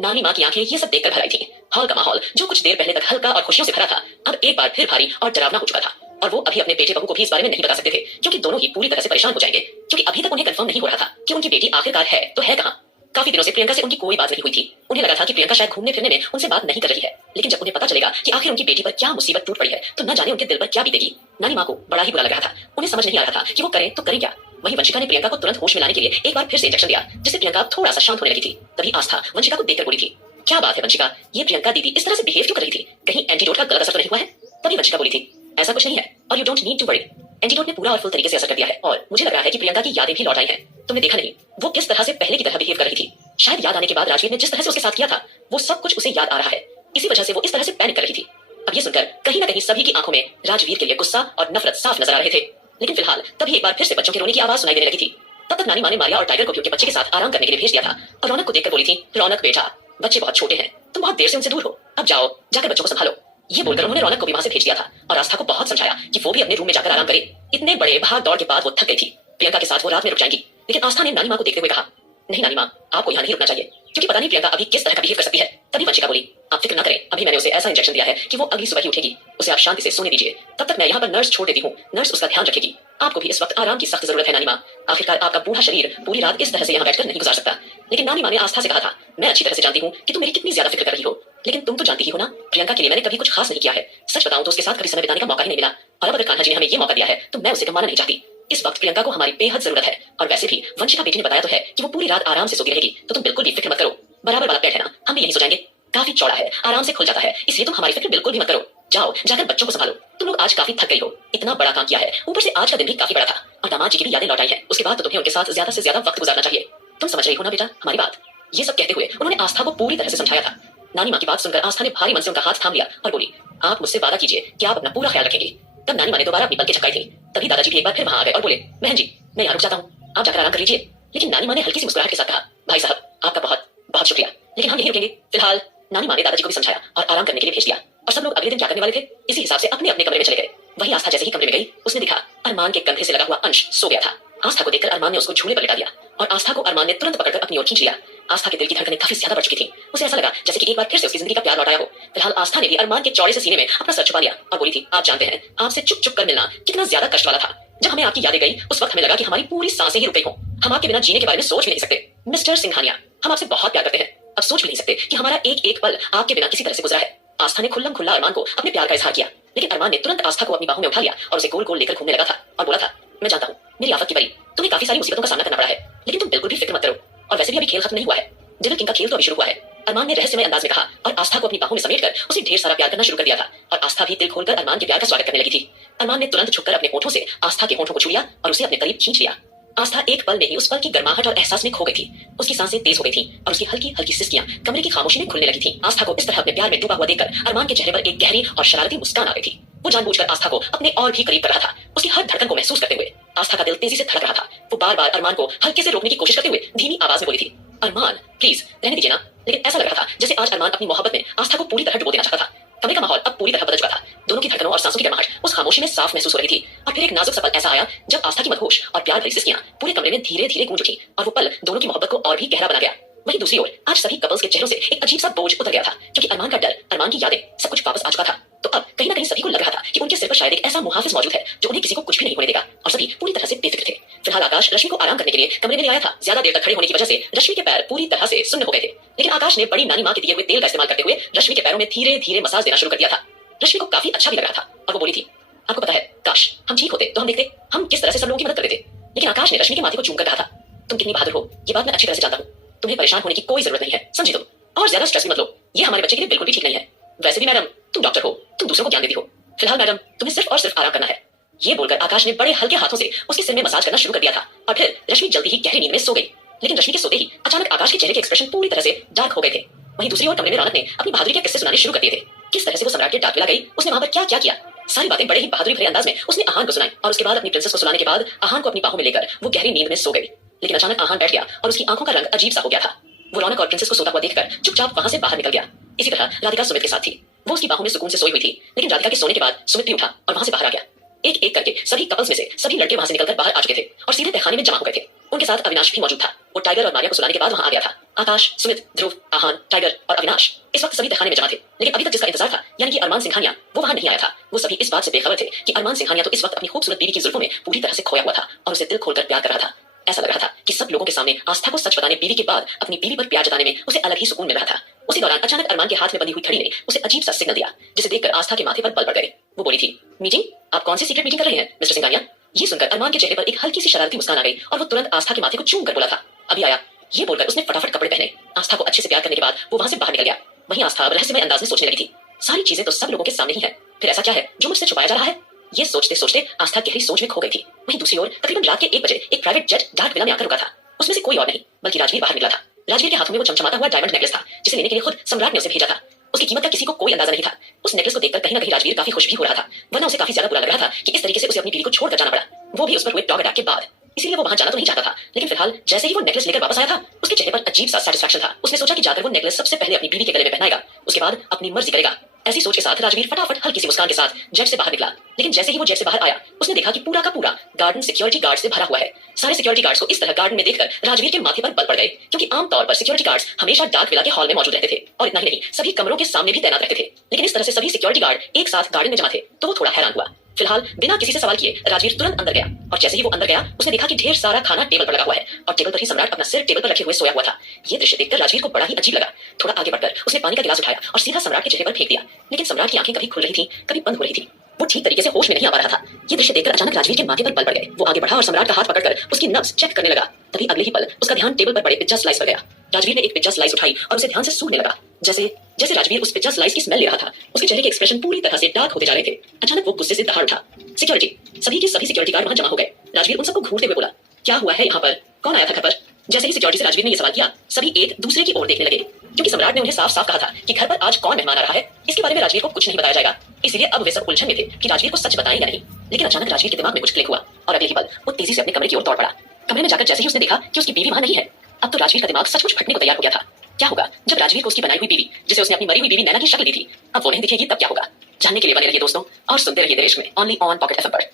नानी माँ की आंखें ये सब देखकर भर आई थी। हॉल का माहौल जो कुछ देर पहले तक हल्का और खुशियों से भरा था, अब एक बार फिर भारी और डरावना हो चुका था। और वो अभी अपने बेटे बहू को भी इस बारे में नहीं बता सकते थे, क्योंकि दोनों ही पूरी तरह से परेशान हो जाएंगे, क्योंकि अभी तक उन्हें कंफर्म नहीं हो रहा था कि उनकी बेटी आखिरकार है तो है कहाँ। काफी दिनों से प्रियंका से उनकी कोई बात नहीं हुई थी। उन्हें लगा था कि प्रियंका शायद घूमने फिरने में उनसे बात नहीं कर रही है, लेकिन जब उन्हें पता चलेगा कि आखिर उनकी बेटी पर क्या मुसीबत टूट पड़ी है, तो न जाने उनके दिल पर क्या बीतेगी। नानी माँ को बड़ा ही बुरा लग रहा था। उन्हें समझ नहीं आ रहा था कि वो करें तो करें क्या। वहीं वंशिका ने प्रियंका को तुरंत होश में लाने के लिए एक बार फिर से इंजेक्शन दिया, जिससे प्रियंका थोड़ा सा शांत होने लगी थी। तभी आस्था वंशिका को देखकर बोली थी, क्या बात है वंशिका, ये प्रियंका दीदी इस तरह से बिहेव क्यों कर रही थी, कहीं एंटीडोट का गलत असर तो नहीं हुआ है। तभी वंशिका बोली थी, ऐसा कुछ नहीं है और you don't need to worry. Antidote ने पूरा और फुल तरीके से असर कर दिया है और मुझे लग रहा है कि प्रियंका की यादें भी लौट आई हैं। तुमने देखा नहीं वो किस तरह से पहले की तरह बिहेव कर रही थी। शायद याद आने के बाद राजवीर ने जिस तरह से उसके साथ किया था, वो सब कुछ उसे याद आ रहा है। इसी वजह से वो इस तरह से पैनिक कर रही थी। अब ये सुनकर कहीं ना कहीं सभी की आंखों में राजवीर के लिए गुस्सा और नफरत साफ नजर आ रहे थे। लेकिन फिलहाल तभी एक बार फिर से बच्चों के रोने की आवाज सुनाई देने लगी थी। तब तक नानी माँ ने मारिया और टाइगर को भी उनके बच्चे के साथ आराम करने के लिए भेज दिया था और रौनक को देखकर बोली थी, रौनक बेटा, बच्चे बहुत छोटे हैं, तुम बहुत देर से उनसे दूर हो, अब जाओ जाकर बच्चों को संभालो। ये बोलकर उन्होंने रौनक को भी वहां से भेज दिया था और आस्था को बहुत समझाया कि वो भी अपने रूम में जाकर आराम करे। इतने बड़े भाग दौड़ के बाद वो थक गई थी। प्रियंका के साथ वो रात में रुक जाएंगी, लेकिन आस्था ने नानी माँ को देखते हुए कहा, नहीं नानी माँ, आपको यहाँ नहीं रुकना चाहिए, क्योंकि पता नहीं प्रियंका अभी किस तरह का बिहेव कर सकती है। तभी वंशिका बोली, आप फिक्र ना करें, अभी मैंने उसे ऐसा इंजेक्शन दिया है कि वो अगली सुबह ही उठेगी, उसे आप शांति से सोने दीजिए। तब तक मैं यहाँ पर नर्स छोड़ देती हूँ, नर्स उसका ध्यान रखेगी। आपको भी इस वक्त आराम की सख्त जरूरत है नानी माँ, आखिरकार आपका बूढ़ा शरीर पूरी रात इस तरह से यहाँ बैठकर नहीं गुजार सकता। लेकिन नानी माँ ने आस्था से कहा था, मैं अच्छी तरह से जानती हूँ कि तुम मेरी कितनी ज्यादा फिक्र कर रही हो, लेकिन तुम तो जानती ही हो ना, प्रियंका के लिए मैंने कभी कुछ खास नहीं किया है। सच बताऊं तो उसके साथ कभी समय बिताने का मौका ही नहीं मिला, और अब अगर कान्हा जी ने हमें ये मौका दिया है तो मैं उसे गंवाना नहीं चाहती। इस वक्त प्रियंका को हमारी बेहद जरूरत है, और वैसे भी वंशिका बेटी ने बताया तो है कि वो पूरी रात आराम से सोती रहेगी, तो तुम बिल्कुल भी फिक्र मत करो। बराबर वाला पेट है ना, हम भी यही सो जाएंगे, काफी चौड़ा है, आराम से खुल जाता है, इसलिए तुम हमारी फिक्र बिल्कुल भी मत करो। जाओ जाकर बच्चों को संभालो, तुम लोग आज काफी थक गई हो, इतना बड़ा काम किया है, ऊपर से आज का दिन भी काफी बड़ा था, और दामाद जी की भी यादें लौट आई है। उसके बाद तो तुम्हें उनके साथ ज्यादा से ज्यादा वक्त गुजारना चाहिए। तुम समझ रही हो ना बेटा हमारी बात। ये सब कहते हुए उन्होंने आस्था को पूरी तरह से समझाया था। नानी माँ की बात सुनकर आस्था ने भारी मन से उनका हाथ थाम लिया और बोली, आप मुझसे वादा कीजिए कि आप अपना पूरा ख्याल रखेंगे। तब नानी माँ ने दोबारा अपनी पलकें झपकाई थी। तभी दादाजी भी एक बार फिर वहां आ गए और बोले, बहन जी मैं यहाँ रुक जाता हूँ, आप जाकर आराम कर लीजिए। लेकिन नानी माँ ने हल्की सी मुस्कुराहट के साथ कहा, भाई साहब आपका बहुत बहुत शुक्रिया, लेकिन हम यहीं रुकेंगे फिलहाल। नानी माँ ने दादाजी को भी समझाया और आराम करने के लिए भेज दिया, और सब लोग अगले दिन क्या करने वाले थे इसी हिसाब से अपने अपने कमरे में चले गए। वही आस्था जैसे ही कमरे में गई, उसने देखा अरमान के कंधे से लगा हुआ अंश सो गया था। आस्था को देखकर अरमान ने उसको झूले पर लिटा दिया, और आस्था को अरमान ने तुरंत पकड़कर अपनी ओर खींच लिया। आस्था के दिल की धड़कनें काफी ज्यादा बढ़ चुकी थी। उसे ऐसा लगा जैसे कि एक बार फिर से उसकी जिंदगी का प्यार लौट आया हो। फिलहाल आस्था ने भी अरमान के चौड़े से सीने में अपना सर छुपा लिया और बोली थी, आप जानते हैं आपसे चुप चुप कर मिलना कितना ज्यादा कष्ट वाला था। जब हमें आपकी यादें गई उस वक्त हमें लगा कि हमारी पूरी सांसें ही रुक गई हों। हम आपके बिना जीने के बारे में सोच भी नहीं सकते। मिस्टर सिंघानिया, हम आपसे बहुत प्यार करते हैं, अब सोच भी नहीं सकते कि हमारा एक एक पल आपके बिना किसी तरह से गुजरा है। आस्था ने खुल्लम खुल्ला अरमान को अपने प्यार का इजहार किया, लेकिन अरमान ने तुरंत आस्था को अपनी बाहों में उठा लिया और उसे गोल गोल लेकर घूमने लगा था और बोला था, मैं जानता हूँ मेरी आफत की बड़ी, तुम्हें काफी सारी मुसीबतों का सामना करना पड़ा है, लेकिन तुम बिल्कुल भी फिक्र मत करो। और वैसे भी अभी खेल खत्म नहीं हुआ है, डेविल किंग का खेल तो अभी शुरू हुआ है। अरमान ने रहस्यमय अंदाज में कहा और आस्था को अपनी बाहों में समेटकर उसे ढेर सारा प्यार करना शुरू कर दिया था, और आस्था भी दिल खोलकर अरमान के प्यार का स्वागत करने लगी थी। अरमान ने तुरंत झुककर अपने होठों से आस्था के होठों को छू लिया और उसे अपने करीब खींच लिया। आस्था एक पल में ही उस पल की गर्माहट और एहसास में खो गई थी। उसकी सांसें तेज हो गई थी और उसकी हल्की हल्की सिसकियां कमरे की खामोशी में खुलने लगी थी। आस्था को इस तरह अपने प्यार में डूबा हुआ देखकर अरमान के चेहरे पर एक गहरी और शरारती मुस्कान आ गई थी। वो जानबूझकर आस्था को अपने और भी करीब कर रहा था, उसकी हर धड़कन को महसूस करते हुए। आस्था का दिल तेजी से धड़क रहा था। वो बार बार अरमान को हल्के से रोकने की कोशिश करते हुए धीमी आवाज में बोली थी, अरमान प्लीज रहने दीजिए ना। लेकिन ऐसा लग रहा था जैसे आज अरमान अपनी मोहब्बत में आस्था को पूरी तरह डुबो देना चाहता था। कमरे का माहौल अब पूरी तरह बदल चुका था। दोनों की धड़कनों और सांसों की गर्माहट उस खामोशी में साफ महसूस हो रही थी। और फिर एक नाजुक सा पल ऐसा आया जब आस्था की मदहोश और प्यार भरी सिसकियां पूरे कमरे में धीरे धीरे गूंज उठी, और वो पल दोनों की मोहब्बत को और भी गहरा बना गया। वहीं दूसरी ओर आज सभी कपल्स के चेहरों से एक अजीब सा बोझ उतर गया था, क्योंकि अरमान का डर, अरमान की यादें, सब कुछ वापस आ चुका था। तो अब कहीं ना कहीं सभी को लग रहा था कि उनके सिर पर शायद एक ऐसा मुहाफिज मौजूद है जो उन्हें किसी को कुछ भी नहीं होने देगा, और सभी पूरी तरह से बेफिक्र थे। फिलहाल आकाश रश्मि को आराम करने के लिए कमरे में ले आया था। ज्यादा देर तक खड़े होने की वजह से रश्मि के पैर पूरी तरह से सुन्न हो गए थे, लेकिन आकाश ने बड़ी नानी माँ के दिए हुए तेल का इस्तेमाल करते हुए रश्मि के पैरों में धीरे धीरे मसाज देना शुरू कर दिया था। रश्मि को काफी अच्छा भी लग रहा था और वो बोली थी, आपको पता है काश हम ठीक होते तो हम देखते हम किस तरह से सब लोगों की मदद कर देते। लेकिन आकाश ने रश्मि के माथे को चूमकर कहा था, तुम कितनी बहादुर हो ये बात मैं अच्छी तरह से जानता हूँ, तुम्हें परेशान होने की कोई जरूरत नहीं है, समझी तुम, और ज्यादा स्ट्रेस भी मत लो, ये हमारे बच्चे के लिए बिल्कुल भी ठीक नहीं है। वैसे भी मैडम तुम डॉक्टर हो, तुम दूसरों को ज्ञान देती हो, फिलहाल मैडम तुम्हें सिर्फ और सिर्फ आराम करना है। ये बोलकर आकाश ने बड़े हल्के हाथों से उसके सिर में मसाज करना शुरू कर दिया था, और फिर रश्मि जल्दी ही गहरी नींद में सो गई। लेकिन रश्मि के सोते ही अचानक आकाश के चेहरे के एक्सप्रेशन पूरी तरह से डार्क हो गए थे। वहीं दूसरी ओर कमरे में रौनक ने अपनी बहादुरी के किस्से सुनाने शुरू कर दिए थे। किस तरह से वो सम्राट के डाक विला गई, उसने वहां पर क्या क्या किया, सारी बातें बड़े ही बहादुरी भरे अंदाज में उसने आहान को सुनाई, और उसके बाद अपनी प्रिंसेस को सुलाने के बाद आहान को अपनी बाहों में लेकर वो गहरी नींद में सो गई। लेकिन अचानक आहान बैठ गया और उसकी आंखों का रंग अजीब सा हो गया था। वो रौनक और प्रिंसेस को सोता हुआ देखकर चुपचाप वहां से बाहर निकल गया। इसी तरह राधिका सुमित के साथ थी। वो उसकी बाहों में सुकून से सोई हुई थी, लेकिन राधिका के सोने के बाद सुमित भी उठा और वहां से बाहर आ गया। एक एक करके सभी कपल्स में से सभी लड़के वहां से निकलकर बाहर आ चुके थे और सीधे तहखाने में जमा हो गए थे। उनके साथ अविनाश भी मौजूद था। वो टाइगर और मारिया को सुलाने के बाद वहां आ गया था। आकाश, सुमित, ध्रुव, आहान, टाइगर और अविनाश इस वक्त सभी तहखाने में जमा थे, लेकिन अभी तक जिसका इंतजार था यानी कि अरमान सिंघानिया, वो वहां नहीं आया था। वो सभी इस बात से बेखबर थे कि अरमान सिंघानिया तो इस वक्त अपनी खूबसूरत बीवी की जुल्फों में पूरी तरह से खोया हुआ था और उसे दिल खोलकर प्यार कर रहा था। ऐसा लग रहा था कि सब लोगों के सामने आस्था को सच बताने बीवी के बाद अपनी बीवी पर प्यार जताने में उसे अलग ही सुकून मिल रहा था। उसी दौरान अचानक अरमान के हाथ में बंधी हुई घड़ी ने उसे अजीब सा सिग्नल दिया, जिसे देखकर आस्था के माथे पर बल पड़ गए। वो बोली थी, मीटिंग? आप कौन सी सीक्रेट मीटिंग कर रहे हैं मिस्टर सिंघानिया? ये सुनकर अरमान के चेहरे पर एक हल्की सी शरारती मुस्कान आ गई और वो तुरंत आस्था के माथे को चूम कर बोला था, अभी आया। ये बोलकर उसने फटाफट कपड़े पहने। आस्था को अच्छे से प्यार करने के बाद वो वहां से बाहर निकल गया। वहीं आस्था रहस्यमय अंदाज में सोचने लगी थी, सारी चीजें तो सब लोगों के सामने ही है, फिर ऐसा क्या है जो मुझसे छुपाया जा रहा है? ये सोचते सोचते आस्था गहरी सोच में खो गई थी। वहीं दूसरी ओर तकरीबन रात के 1 बजे एक प्राइवेट जेट डार्क विला में आकर रुका था। उसमें से कोई और नहीं बल्कि राजवीर बाहर निकला था। राजवीर के हाथों में वो चमचमाता हुआ डायमंड नेकलेस था, जिसे लेने के लिए खुद सम्राट ने उसे भेजा था। उसकी कीमत का किसी को कोई अंदाजा नहीं था। उस नेकलेस को देखकर कहीं ना कहीं राजवीर काफी खुश भी हो रहा था, वरना उसे काफी ज्यादा बुरा लग रहा था कि इस तरीके से उसे अपनी बीवी को छोड़कर जाना पड़ा, वो भी उस पर हुए डॉग अटैक के बाद। इसीलिए वो वहां जाना तो नहीं चाहता था, लेकिन फिलहाल जैसे ही वो नेकलेस लेकर वापस आया था, उसके चेहरे पर अजीब सा सेटिस्फैक्शन था। उसने सोचा कि जाकर वो नेकलेस सबसे पहले अपनी बीवी के गले में पहनाएगा, उसके बाद अपनी मर्जी करेगा। ऐसी सोच के साथ राजवीर फटाफट हल्की सी मुस्कान के साथ जेट से बाहर निकला। लेकिन जैसे ही वो जेट से बाहर आया, उसने देखा कि पूरा का पूरा गार्डन सिक्योरिटी गार्ड से भरा हुआ है। सारे सिक्योरिटी गार्ड्स को इस तरह गार्डन में देखकर राजवीर के माथे पर बल पड़ गए, क्योंकि आमतौर पर सिक्योरिटी गार्ड्स हमेशा डार्क विला के हॉल में मौजूद रहते थे और इतना ही नहीं, सभी कमरों के सामने भी तैनात रहते थे। लेकिन इस तरह से सभी सिक्योरिटी गार्ड एक साथ गार्डन में जमा थे, तो वो थोड़ा हैरान हुआ। फिलहाल बिना किसी से सवाल किए राजवीर तुरंत अंदर गया और जैसे ही वो अंदर गया, उसने देखा कि ढेर सारा खाना टेबल पर लगा हुआ है और टेबल पर ही सम्राट अपना सिर टेबल पर रखे हुए सोया हुआ था। ये दृश्य देखकर राजवीर को बड़ा ही अजीब लगा। थोड़ा आगे बढ़कर उसने पानी का गिलास उठाया और सीधा सम्राट के चेहरे पर फेंक दिया। लेकिन सम्राट की आंखें कभी खुल रही थी, कभी बंद हो रही थी। वो ठीक तरीके से होश में नहीं आ पा रहा था। ये दृश्य देखकर अचानक राजवीर के माथे पर बल पड़ गए। वो आगे बढ़ा और सम्राट का हाथ पकड़कर उसकी नब्ज चेक करने लगा। तभी अगले ही पल उसका ध्यान टेबल पर पड़े पिज्जा स्लाइस पर गया। राजवीर ने एक पिज्जा स्लाइस उठाई और उसे ध्यान से सूंघने लगा। जैसे जैसे राजवीर उस पिज्जा स्लाइस की स्मेल ले रहा था, उसके चेहरे के एक्सप्रेशन पूरी तरह से डार्क होते जा रहे थे। अचानक वो गुस्से से दहाड़ उठा। सिक्योरिटी, सभी के सभी सिक्योरिटी गार्ड वहां जमा हो गए। राजवीर उन सबको घूरते हुए बोला, क्या हुआ है यहाँ पर? कौन आया था घर पर? जैसे ही सिक्योरिटी से राजवीर ने यह सवाल किया, सभी एक दूसरे की ओर देखने लगे, क्योंकि सम्राट ने उन्हें साफ साफ कहा था कि घर पर आज कौन मेहमान आ रहा है, इसके बारे में राजवीर को कुछ नहीं बताया जाएगा। इसलिए अब वे सब उलझन में थे कि राजवीर को सच बताएं या नहीं। लेकिन अचानक राजवीर के दिमाग में कुछ क्लिक हुआ और अगले ही पल वो तेजी से अपने कमरे की ओर दौड़ पड़ा। कमरे में जाकर जैसे ही उसने देखा कि उसकी बीवी वहां नहीं है, अब तो राजवीर का दिमाग सचमुच फटने को तैयार हो गया था। क्या होगा जब राजवीर को उसकी बनाई हुई बीवी, जिसे उसने अपनी मरी हुई बीवी नैना की शक्ल दी थी, अब वो नहीं दिखेगी, तब क्या होगा? जानने के लिए बने रहिए दोस्तों और सुनते रहिए देश में ओनली ऑन पॉकेट एफएम पर।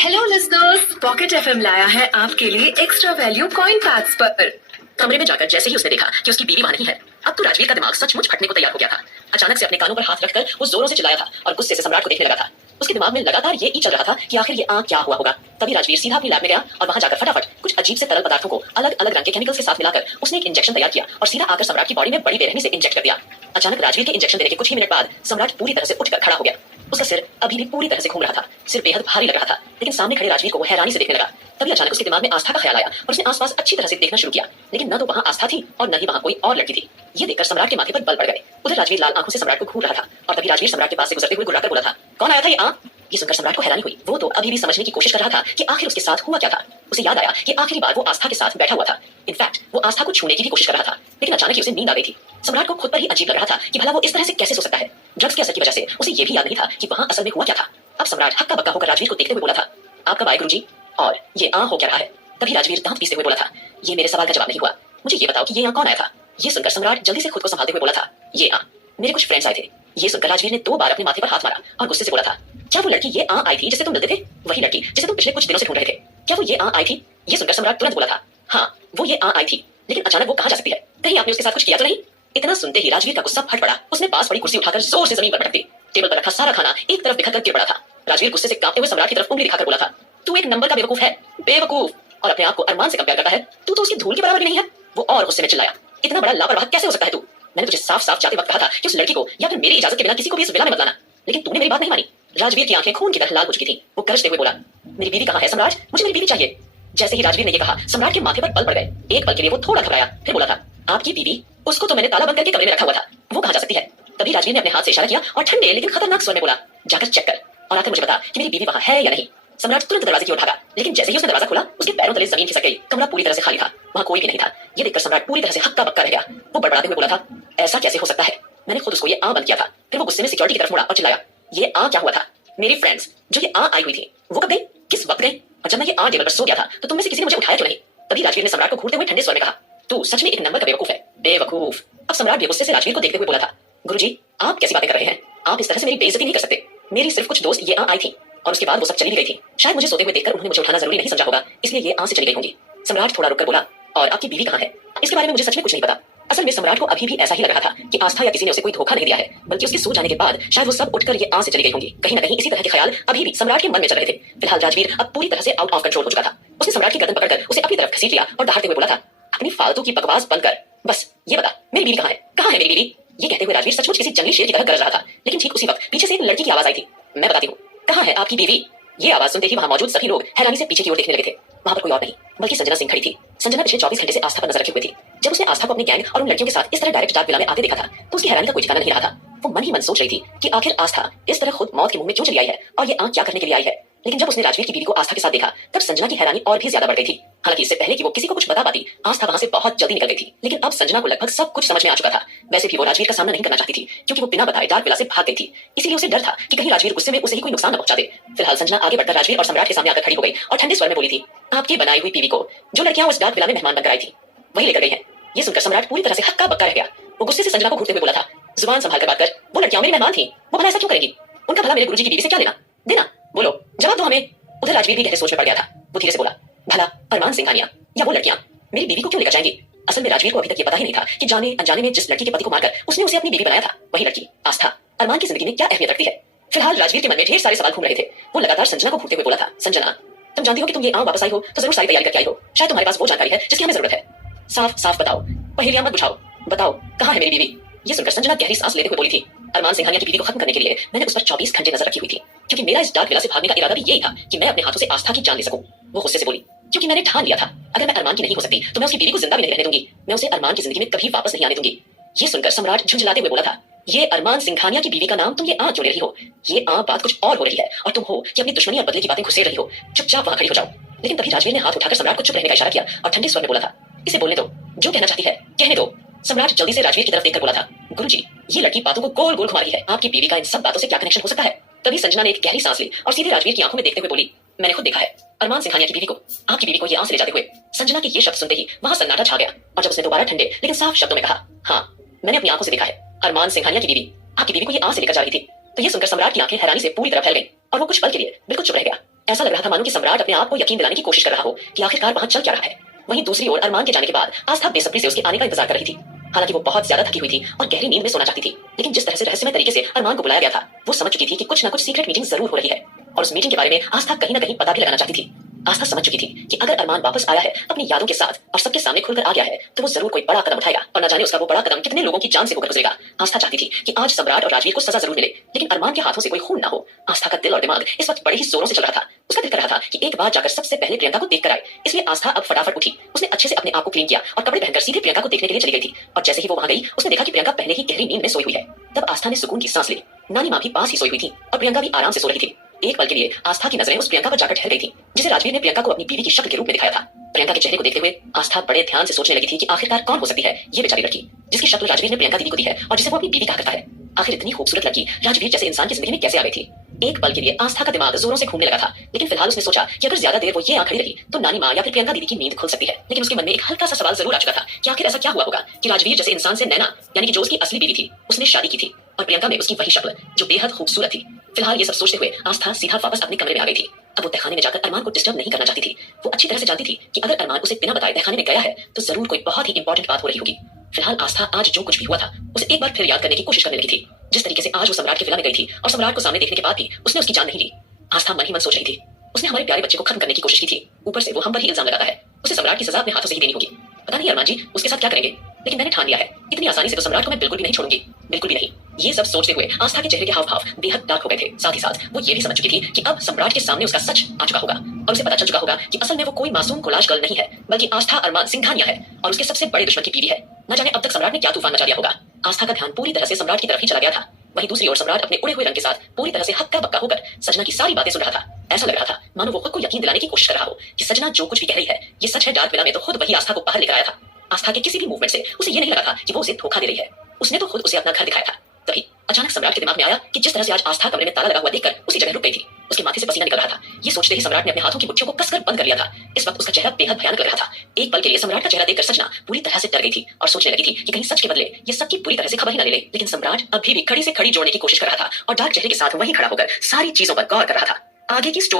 हेलो लिसनर्स, पॉकेट एफएम लाया है आपके लिए एक्स्ट्रा वैल्यू कॉइन पैक्स पर। कमरे में जाकर जैसे ही उसने देखा कि उसकी बीवी वहां नहीं है, अब तो राजवीर का दिमाग सचमुच फटने को तैयार हो गया था। अचानक से अपने कानों पर हाथ रखकर वो जोरों से चिल्लाया था और गुस्से से सम्राट को देखने लगा था। उसके दिमाग में लगातार ये ही चल रहा था कि आखिर ये क्या हुआ होगा। तभी राजवीर सीधा अपनी लैब में गया और वहां जाकर फटाफट कुछ अजीब से तरल पदार्थों को अलग अलग रंग के केमिकल्स के साथ मिलाकर उसने एक इंजेक्शन तैयार किया और सीधा आकर सम्राट की बॉडी में बड़ी बेरहमी से इंजेक्ट कर दिया। अचानक राजवीर के इंजेक्शन देने के कुछ ही मिनट बाद सम्राट पूरी तरह से उठकर खड़ा हो गया। उसका सिर अभी भी पूरी तरह से घूम रहा था, सिर बेहद भारी लग रहा था, लेकिन सामने खड़े राजवीर को वो हैरानी से देखने लगा। तभी अचानक उसके दिमाग में आस्था का ख्याल आया और उसने आसपास अच्छी तरह से देखना शुरू किया, लेकिन न तो वहां आस्था थी और न ही वहां कोई और लड़की थी। ये देखकर सम्राट के माथे पर बल पड़ गए। उधर राजवीर लाल आंखों से सम्राट को घूर रहा था और तभी राजवीर सम्राट के पास से गुजरते हुए गुर्राकर बोला था, कौन आया था ये सुनकर सम्राट को हैरानी हुई। वो तो अभी भी समझने की कोशिश कर रहा था कि आखिर उसके साथ हुआ क्या था। उसे याद आया कि आखिरी बार वो आस्था के साथ बैठा हुआ था। इनफैक्ट वो आस्था को छूने की भी कोशिश कर रहा था, लेकिन अचानक ही उसे नींद आ गई थी। सम्राट को खुद पर ही अजीब लग रहा था कि भला वो इस तरह से कैसे सो सकता है। ड्रग्स के असर की वजह से उसे ये भी याद नहीं था कि वहां असल में हुआ क्या था। अब सम्राट हक्का बक्का होकर राजवीर को देखते हुए बोला था, आपका बाय गुरुजी, और ये हो क्या रहा है? तभी राजवीर दांत पीसते हुए बोला था, ये मेरे सवाल का जवाब नहीं हुआ, मुझे ये बताओ कि ये कौन आया था? ये सुनकर सम्राट जल्दी से खुद को संभालते हुए बोला था, ये मेरे कुछ फ्रेंड्स आए थे। ये सुनकर राजवीर ने 2 बार अपने माथे पर हाथ मारा और गुस्से से बोला था, क्या वो लड़की ये आई थी जिससे तुम मिलते थे? वही लड़की जिसे तुम पिछले कुछ दिनों से ढूंढ रहे थे, क्या वो ये आई थी? ये सुनकर सम्राट तुरंत बोला था, हाँ वो ये आई थी, लेकिन अचानक वो कहाँ जा सकती है? कहीं आपने उसके साथ कुछ किया तो नहीं? इतना सुनते ही राजवीर का गुस्सा फट पड़ा। उसने पास पड़ी कुर्सी उठाकर जोर से जमीन पर पटक दी। टेबल पर रखा सारा खाना एक तरफ बिखर कर गिर पड़ा था। राजवीर गुस्से से कांपते हुए सम्राट की तरफ उंगली दिखाकर बोला था, तू एक नंबर का बेवकूफ है, बेवकूफ, और अपने आप को अरमान से कंपेयर करता है। तू तो उसकी धूल के बराबर भी नहीं है। वो और गुस्से में चिल्लाया, इतना बड़ा लापरवाह कैसे हो सकता है तू? मैंने तुझे साफ साफ जाते वक्त कहा था कि उस लड़की को या फिर मेरी इजाजत के बिना किसी को भी इस विला में मत लाना, लेकिन तूने मेरी बात नहीं मानी। राजवीर की आंखें खून की तरह लाल हो चुकी थी। वो गरजते हुए बोला, मेरी बीवी कहाँ है सम्राट? मुझे मेरी बीवी चाहिए। जैसे ही राजवीर ने यह कहा, सम्राट के माथे पर बल पड़ गए। एक पल के लिए वो थोड़ा घबराया, फिर बोला था, आपकी बीवी? उसको तो मैंने ताला बंद करके कमरे में रखा हुआ था, वो कहाँ जा सकती है? तभी राजवीर ने अपने हाथ से इशारा किया और ठंडे लेकिन खतरनाक स्वर में बोला, जाकर चेक कर और आकर मुझे बता कि मेरी बीवी वहां है या नहीं। सम्राट तुरंत दरवाजे की ओर भागा, लेकिन जैसे ही उसने दरवाजा खोला, उसके पैरों तले जमीन खिसक गई। कमरा पूरी तरह से खाली था, वहां कोई भी नहीं था। ये देखकर सम्राट पूरी तरह से हक्का बक्का रह गया। वो बड़बड़ाते हुए बोला था, ऐसा कैसे हो सकता है? मैंने खुद उसको ये बंद किया था। फिर वो गुस्से में सिक्योरिटी की तरफ मुड़ा और चिल्लाया, ये क्या हुआ था? मेरी फ्रेंड्स जो ये आई हुई थी, वो कब गई? किस वक्त गई? और जब मैं ये टेबल पर सो गया था तो तुम में से किसी ने मुझे उठाया क्यों नहीं? तभी राजवीर ने सम्राट को घूरते हुए ठंडे स्वर में कहा, तू सच में एक नंबर का बेवकूफ है, बेवकूफ। अब सम्राट भी गुस्से से राजवीर को देखते हुए बोला था, गुरुजी आप कैसी बातें कर रहे हैं? आप इस तरह से मेरी बेइज्जती नहीं कर सकते। मेरी सिर्फ कुछ दोस्त ये आई थी और उसके बाद वो सब चली भी गई थी। शायद मुझे सोते हुए देखकर उन्होंने मुझे उठाना जरूरी नहीं समझा होगा, इसलिए ये से चली गई होंगी। सम्राट थोड़ा रुककर बोला, और आपकी बीवी कहाँ है? इसके बारे में मुझे सच में कुछ नहीं पता। असल में सम्राट को अभी भी ऐसा ही लग रहा था कि आस्था या किसी ने उसे कोई धोखा नहीं दिया है, बल्कि उसके सो जाने के बाद शायद वो सब उठकर ये से चली गई होंगी। कहीं ना कहीं इसी तरह के ख्याल अभी भी सम्राट के मन में चल रहे थे। फिलहाल राजवीर अब पूरी तरह से आउट ऑफ कंट्रोल हो चुका था। उसने सम्राट की गर्दन पकड़कर उसे अपनी तरफ घसीट लिया और दहाड़ते हुए बोला था, अपनी फालतू की बकवास बंद कर, बस ये बता मेरी बीवी कहाँ है? कहाँ है मेरी बीवी? ये कहते हुए राजवीर सचमुच किसी जंगली शेर की तरह गरज रहा था। लेकिन ठीक उसी वक्त पीछे से एक लड़की की आवाज आई थी, मैं बताती हूँ, कहाँ है आपकी बीवी? ये आवाज सुनते ही वहां मौजूद सभी लोग हैरानी से पीछे की ओर देखने लगे थे। वहां पर कोई और नहीं बल्कि संजना सिंह खड़ी थी। संजना पिछले 24 घंटे से आस्था पर नजर रखी हुई थी। जब उसने आस्था को अपनी गैंग और उन लड़कियों के साथ इस तरह डायरेक्ट डाक विला में आते देखा था तो उसकी हैरानी का कोई ठिकाना नहीं रहा था। वो मन ही मन सोच रही थी कि आखिर आस्था इस तरह खुद मौत के मुंह में क्यों चली आई है और ये आंख क्या करने के लिए आई है। लेकिन जब उसने राजवीर की बीवी को आस्था के साथ देखा तब संजना की हैरानी और भी ज्यादा बढ़ गई थी। हालांकि इससे पहले कि वो किसी को कुछ बता पाती आस्था वहां से बहुत जल्दी निकल गई थी। लेकिन अब संजना को लगभग सब कुछ समझ में आ चुका था। वैसे भी वो राजवीर का सामना नहीं करना चाहती थी क्योंकि वो बिना बताए डार्क विला से भाग गई थी। इसीलिए उसे डर था कि कहीं राजवीर गुस्से में उसे ही कोई नुकसान न पहुंचा दे। फिलहाल संजना आगे बढ़कर राजवीर और सम्राट के सामने आकर खड़ी हो गई और ठंडे स्वर में बोली थी, आपकी बनाई हुई बीवी को जो लड़कियां उस डार्क विला में मेहमान बनकर आई थी वही लेकर गई है। ये सुनकर सम्राट पूरी तरह से हक्का बक्का रह गया। वो गुस्से से संजना को घूरते हुए बोला था, जुबान संभाल कर बात कर, वो लड़कियां मेरी मेहमान थी, वो भला ऐसा क्यों करेगी? उनका भला मेरे गुरुजी की बीवी से क्या लेना देना? बोलो, जवाब दो हमें। उधर राजवीर भी गहरे सोच में पड़ गया था। वो धीरे से बोला, भला अरमान सिंघानिया या वो लड़कियां मेरी बीवी को क्यों लेकर जाएंगी? असल में राजवीर को अभी तक ये पता ही नहीं था कि जाने अनजाने में जिस लड़की के पति को मारकर उसने उसे अपनी बीवी बनाया था वही लड़की आस्था अरमान की जिंदगी में क्या अहमियत रखती है। फिलहाल राजवीर के मन में ढेर सारे सवाल घूम रहे थे। वो लगातार संजना को घूरते हुए बोला था, संजना तुम जानती हो कि तुम ये वापस आई हो तो जरूर सारी तैयारी करके आई हो। शायद तुम्हारे पास वो जानकारी है जिसकी हमें जरूरत है। साफ साफ बताओ, पहेलियां मत बुझाओ, बताओ कहाँ है मेरी बीवी? ये सुनकर संजना गहरी सांस लेते हुए बोली थी, अरमान सिंघानिया की बीवी को खत्म करने के लिए मैंने उस पर 24 घंटे नजर रखी हुई थी क्योंकि मेरा इस डार्क विला से भागने का इरादा भी यही था कि मैं अपने हाथों से आस्था की जान ले सकूं। वो गुस्से से बोली, क्योंकि मैंने ठान लिया था अगर मैं अरमान की नहीं हो सकती तो मैं उसकी बीवी को जिंदा भी नहीं रहने दूंगी। मैं उसे अरमान की जिंदगी में कभी वापस नहीं आने दूंगी। ये सुनकर सम्राट झुंझलाते हुए बोला था, ये अरमान सिंघानिया की बीवी का नाम तुम ये जोड़े रही हो। ये बात कुछ और हो रही है और तुम हो कि अपनी दुश्मनी और बदले की बातें घुसेड़ रही हो। चुपचाप वहां खड़ी हो जाओ। लेकिन तभी राजवीर ने हाथ उठाकर सम्राट को चुप रहने का इशारा किया और ठंडे स्वर में बोला था, इसे बोलने दो, जो कहना चाहती है कहने दो। सम्राट जल्दी से राजवीर की तरफ देखकर बोला था, गुरुजी ये लड़की बातों को गोल गोल घुमा रही है, आपकी बीवी का इन सब बातों से क्या कनेक्शन हो सकता है? तभी संजना ने एक गहरी सांस ली और सीधे राजवीर की आंखों में देखते हुए बोली, मैंने खुद देखा है अरमान सिंघानिया की बीवी को, आपकी बीवी को ये से ले जाते हुए। संजना के ये शब्द सुनते ही वहां सन्नाटा छा गया और जब उसने दोबारा ठंडे लेकिन साफ शब्दों में कहा, हाँ मैंने अपनी आंखों से देखा है अरमान सिंघानिया की बीवी आपकी बीवी को ये से लेकर जा रही थी। तो ये सुनकर सम्राट की आंखें हैरानी से पूरी तरह फैल गई और वो कुछ पल के लिए बिल्कुल चुप रह गया। ऐसा लग रहा था मानो कि सम्राट अपने आप को यकीन दिलाने की कोशिश कर रहा हो कि आखिरकार वहां चल क्या रहा है। वहीं दूसरी ओर अरमान के जाने के बाद आस्था बेसब्री से उसके आने का इंतजार कर रही थी। हालांकि वो बहुत ज्यादा थकी हुई थी और गहरी नींद में सोना चाहती थी, लेकिन जिस तरह से रहस्यमय तरीके से अरमान को बुलाया गया था वो समझ चुकी थी कि कुछ ना कुछ सीक्रेट मीटिंग जरूर हो रही है और उस मीटिंग के बारे में आस्था कहीं ना कहीं पता भी लगाना चाहती थी। आस्था समझ चुकी थी कि अगर अरमान वापस आया है अपनी यादों के साथ और सबके सामने खुलकर आ गया है तो वो जरूर कोई बड़ा कदम उठाएगा और न जाने उसका वो बड़ा कदम कितने लोगों की जान से होकर गुजरेगा। आस्था चाहती थी कि आज सम्राट और राजवीर को सजा जरूर मिले, लेकिन अरमान के हाथों से कोई खून ना हो। आस्था का दिल और दिमाग इस वक्त बड़े ही जोरों से चल रहा था। उसका दिल कर रहा था कि एक बार जाकर सबसे पहले प्रियंका को देखकर आए। इसलिए आस्था अब फटाफट उठी। उसने अच्छे से अपने आप को क्लीन किया और कपड़े पहनकर सीधे प्रियंका को देखने के लिए चली गई थी। और जैसे ही वो वहां गई उसने देखा कि प्रियंका पहले ही गहरी नींद में सोई हुई है। तब आस्था ने सुकून की सांस ली। नानी माँ भी पास ही सोई हुई थी और प्रियंका भी आराम से सो रही थी। एक पल के लिए आस्था की नजरें उस प्रियंका पर जाकर ठहर गई थी जिसे राजवीर ने प्रियंका को अपनी बीवी की शक्ल के रूप में दिखाया था। प्रियंका के चेहरे को देखते हुए आस्था बड़े ध्यान से सोचने लगी थी कि आखिरकार कौन हो सकती है ये बेचारी लड़की जिसकी शक्ल राजवीर ने प्रियंका दीदी को दी है और जिसे वो अपनी बीवी कहा करता है। आखिर इतनी खूबसूरत लड़की राजवीर जैसे इंसान की जिंदगी में कैसे आ गई थी? एक पल के लिए आस्था का दिमाग जोरों से घूमने लगा था, लेकिन फिलहाल उसने सोचा कि अगर ज्यादा देर वो ये खड़ी रही तो नानी माँ या फिर प्रियंका दीदी की नींद खुल सकती है। लेकिन उसके मन में एक हल्का सा सवाल जरूर आ चुका था कि आखिर ऐसा क्या हुआ होगा कि राजवीर जैसे इंसान से नैना यानी कि जो उसकी असली बीवी थी उसने शादी की थी और प्रियंका में उसकी वही शक्ल जो बेहद खूबसूरत थी। फिलहाल ये सब सोचते हुए आस्था सीधा वापस अपने कमरे में आ गई थी। अब वो तहखाने में जाकर अरमान को डिस्टर्ब नहीं करना चाहती थी। वो अच्छी तरह से जानती थी कि अगर अरमान उसे बिना बताए तहखाने में गया है तो जरूर कोई बहुत ही इंपॉर्टेंट बात हो रही होगी। फिलहाल आस्था आज जो कुछ भी हुआ था उसे एक बार फिर याद करने की कोशिश करने लगी थी। जिस तरीके से आज वो सम्राट के विला में गई थी और सम्राट को सामने देखने के बाद भी उसने उसकी जान नहीं ली। आस्था मन ही मन सोच रही थी, उसने हमारे प्यारे बच्चे को खत्म करने की कोशिश की थी, ऊपर से वो हम पर ही इल्जाम लगाता है। उसे सम्राट की सजा अपने हाथों से ही देनी होगी। पता नहीं अरमान जी उसके साथ क्या करेंगे, लेकिन मैंने ठान लिया है इतनी आसानी से तो सम्राट को मैं बिल्कुल भी नहीं छोड़ूंगी, बिल्कुल भी नहीं। ये सब सोचते हुए आस्था के चेहरे के हाव भाव बेहद डार्क हो गए थे। साथ ही साथ वो ये भी समझ चुकी थी कि अब सम्राट के सामने उसका सच आ चुका होगा और उसे पता चल चुका होगा कि असल में वो कोई मासूम कोलाज गर्ल नहीं है बल्कि आस्था अरमान सिंघानिया है और उसके सबसे बड़े दुश्मन की बीवी है। न जाने अब तक सम्राट ने क्या तूफान मचा दिया होगा। आस्था का ध्यान पूरी तरह से सम्राट की तरफ ही चला गया था। वहीं दूसरी ओर सम्राट अपने उड़े हुए रंग के साथ पूरी तरह से हक्का बक्का होकर सजना की सारी बातें सुन रहा था। ऐसा लग रहा था मानो वो खुद को यकीन दिलाने की कोशिश कर रहा हो कि सजना जो कुछ भी कह रही है ये सच है। डार्क विला में तो खुद वही आस्था को बाहर लेकर आया था। आस्था के किसी भी मूवमेंट से उसे ये नहीं लगा था कि वो उसे धोखा दे रही है। उसने तो खुद उसे अपना घर दिखाया था तभी अचानक सम्राट के दिमाग में आया कि जिस तरह से आज आस्था कमरे में ताला लगा हुआ देखकर उसी जगह रुक गई थी। उसके माथे से पसीना निकल रहा था। ये सोचते ही सम्राट ने अपने हाथों की मुट्ठियों को कसकर बंद कर लिया था। इस वक्त उसका चेहरा बेहद भयानक लग रहा था। एक पल के लिए सम्राट का चेहरा देखकर सजना पूरी तरह से डर गई थी और सोचने लगी थी कि कहीं सच के बदले ये सबकी पूरी तरह से खबर ही न ले ले। लेकिन सम्राट अभी भी खड़ी से खड़ी जोड़ने की कोशिश कर रहा था और डार्क चेहरे के साथ वहीं खड़ा होकर सारी चीजों पर गौर कर रहा था। आगे की स्टोरी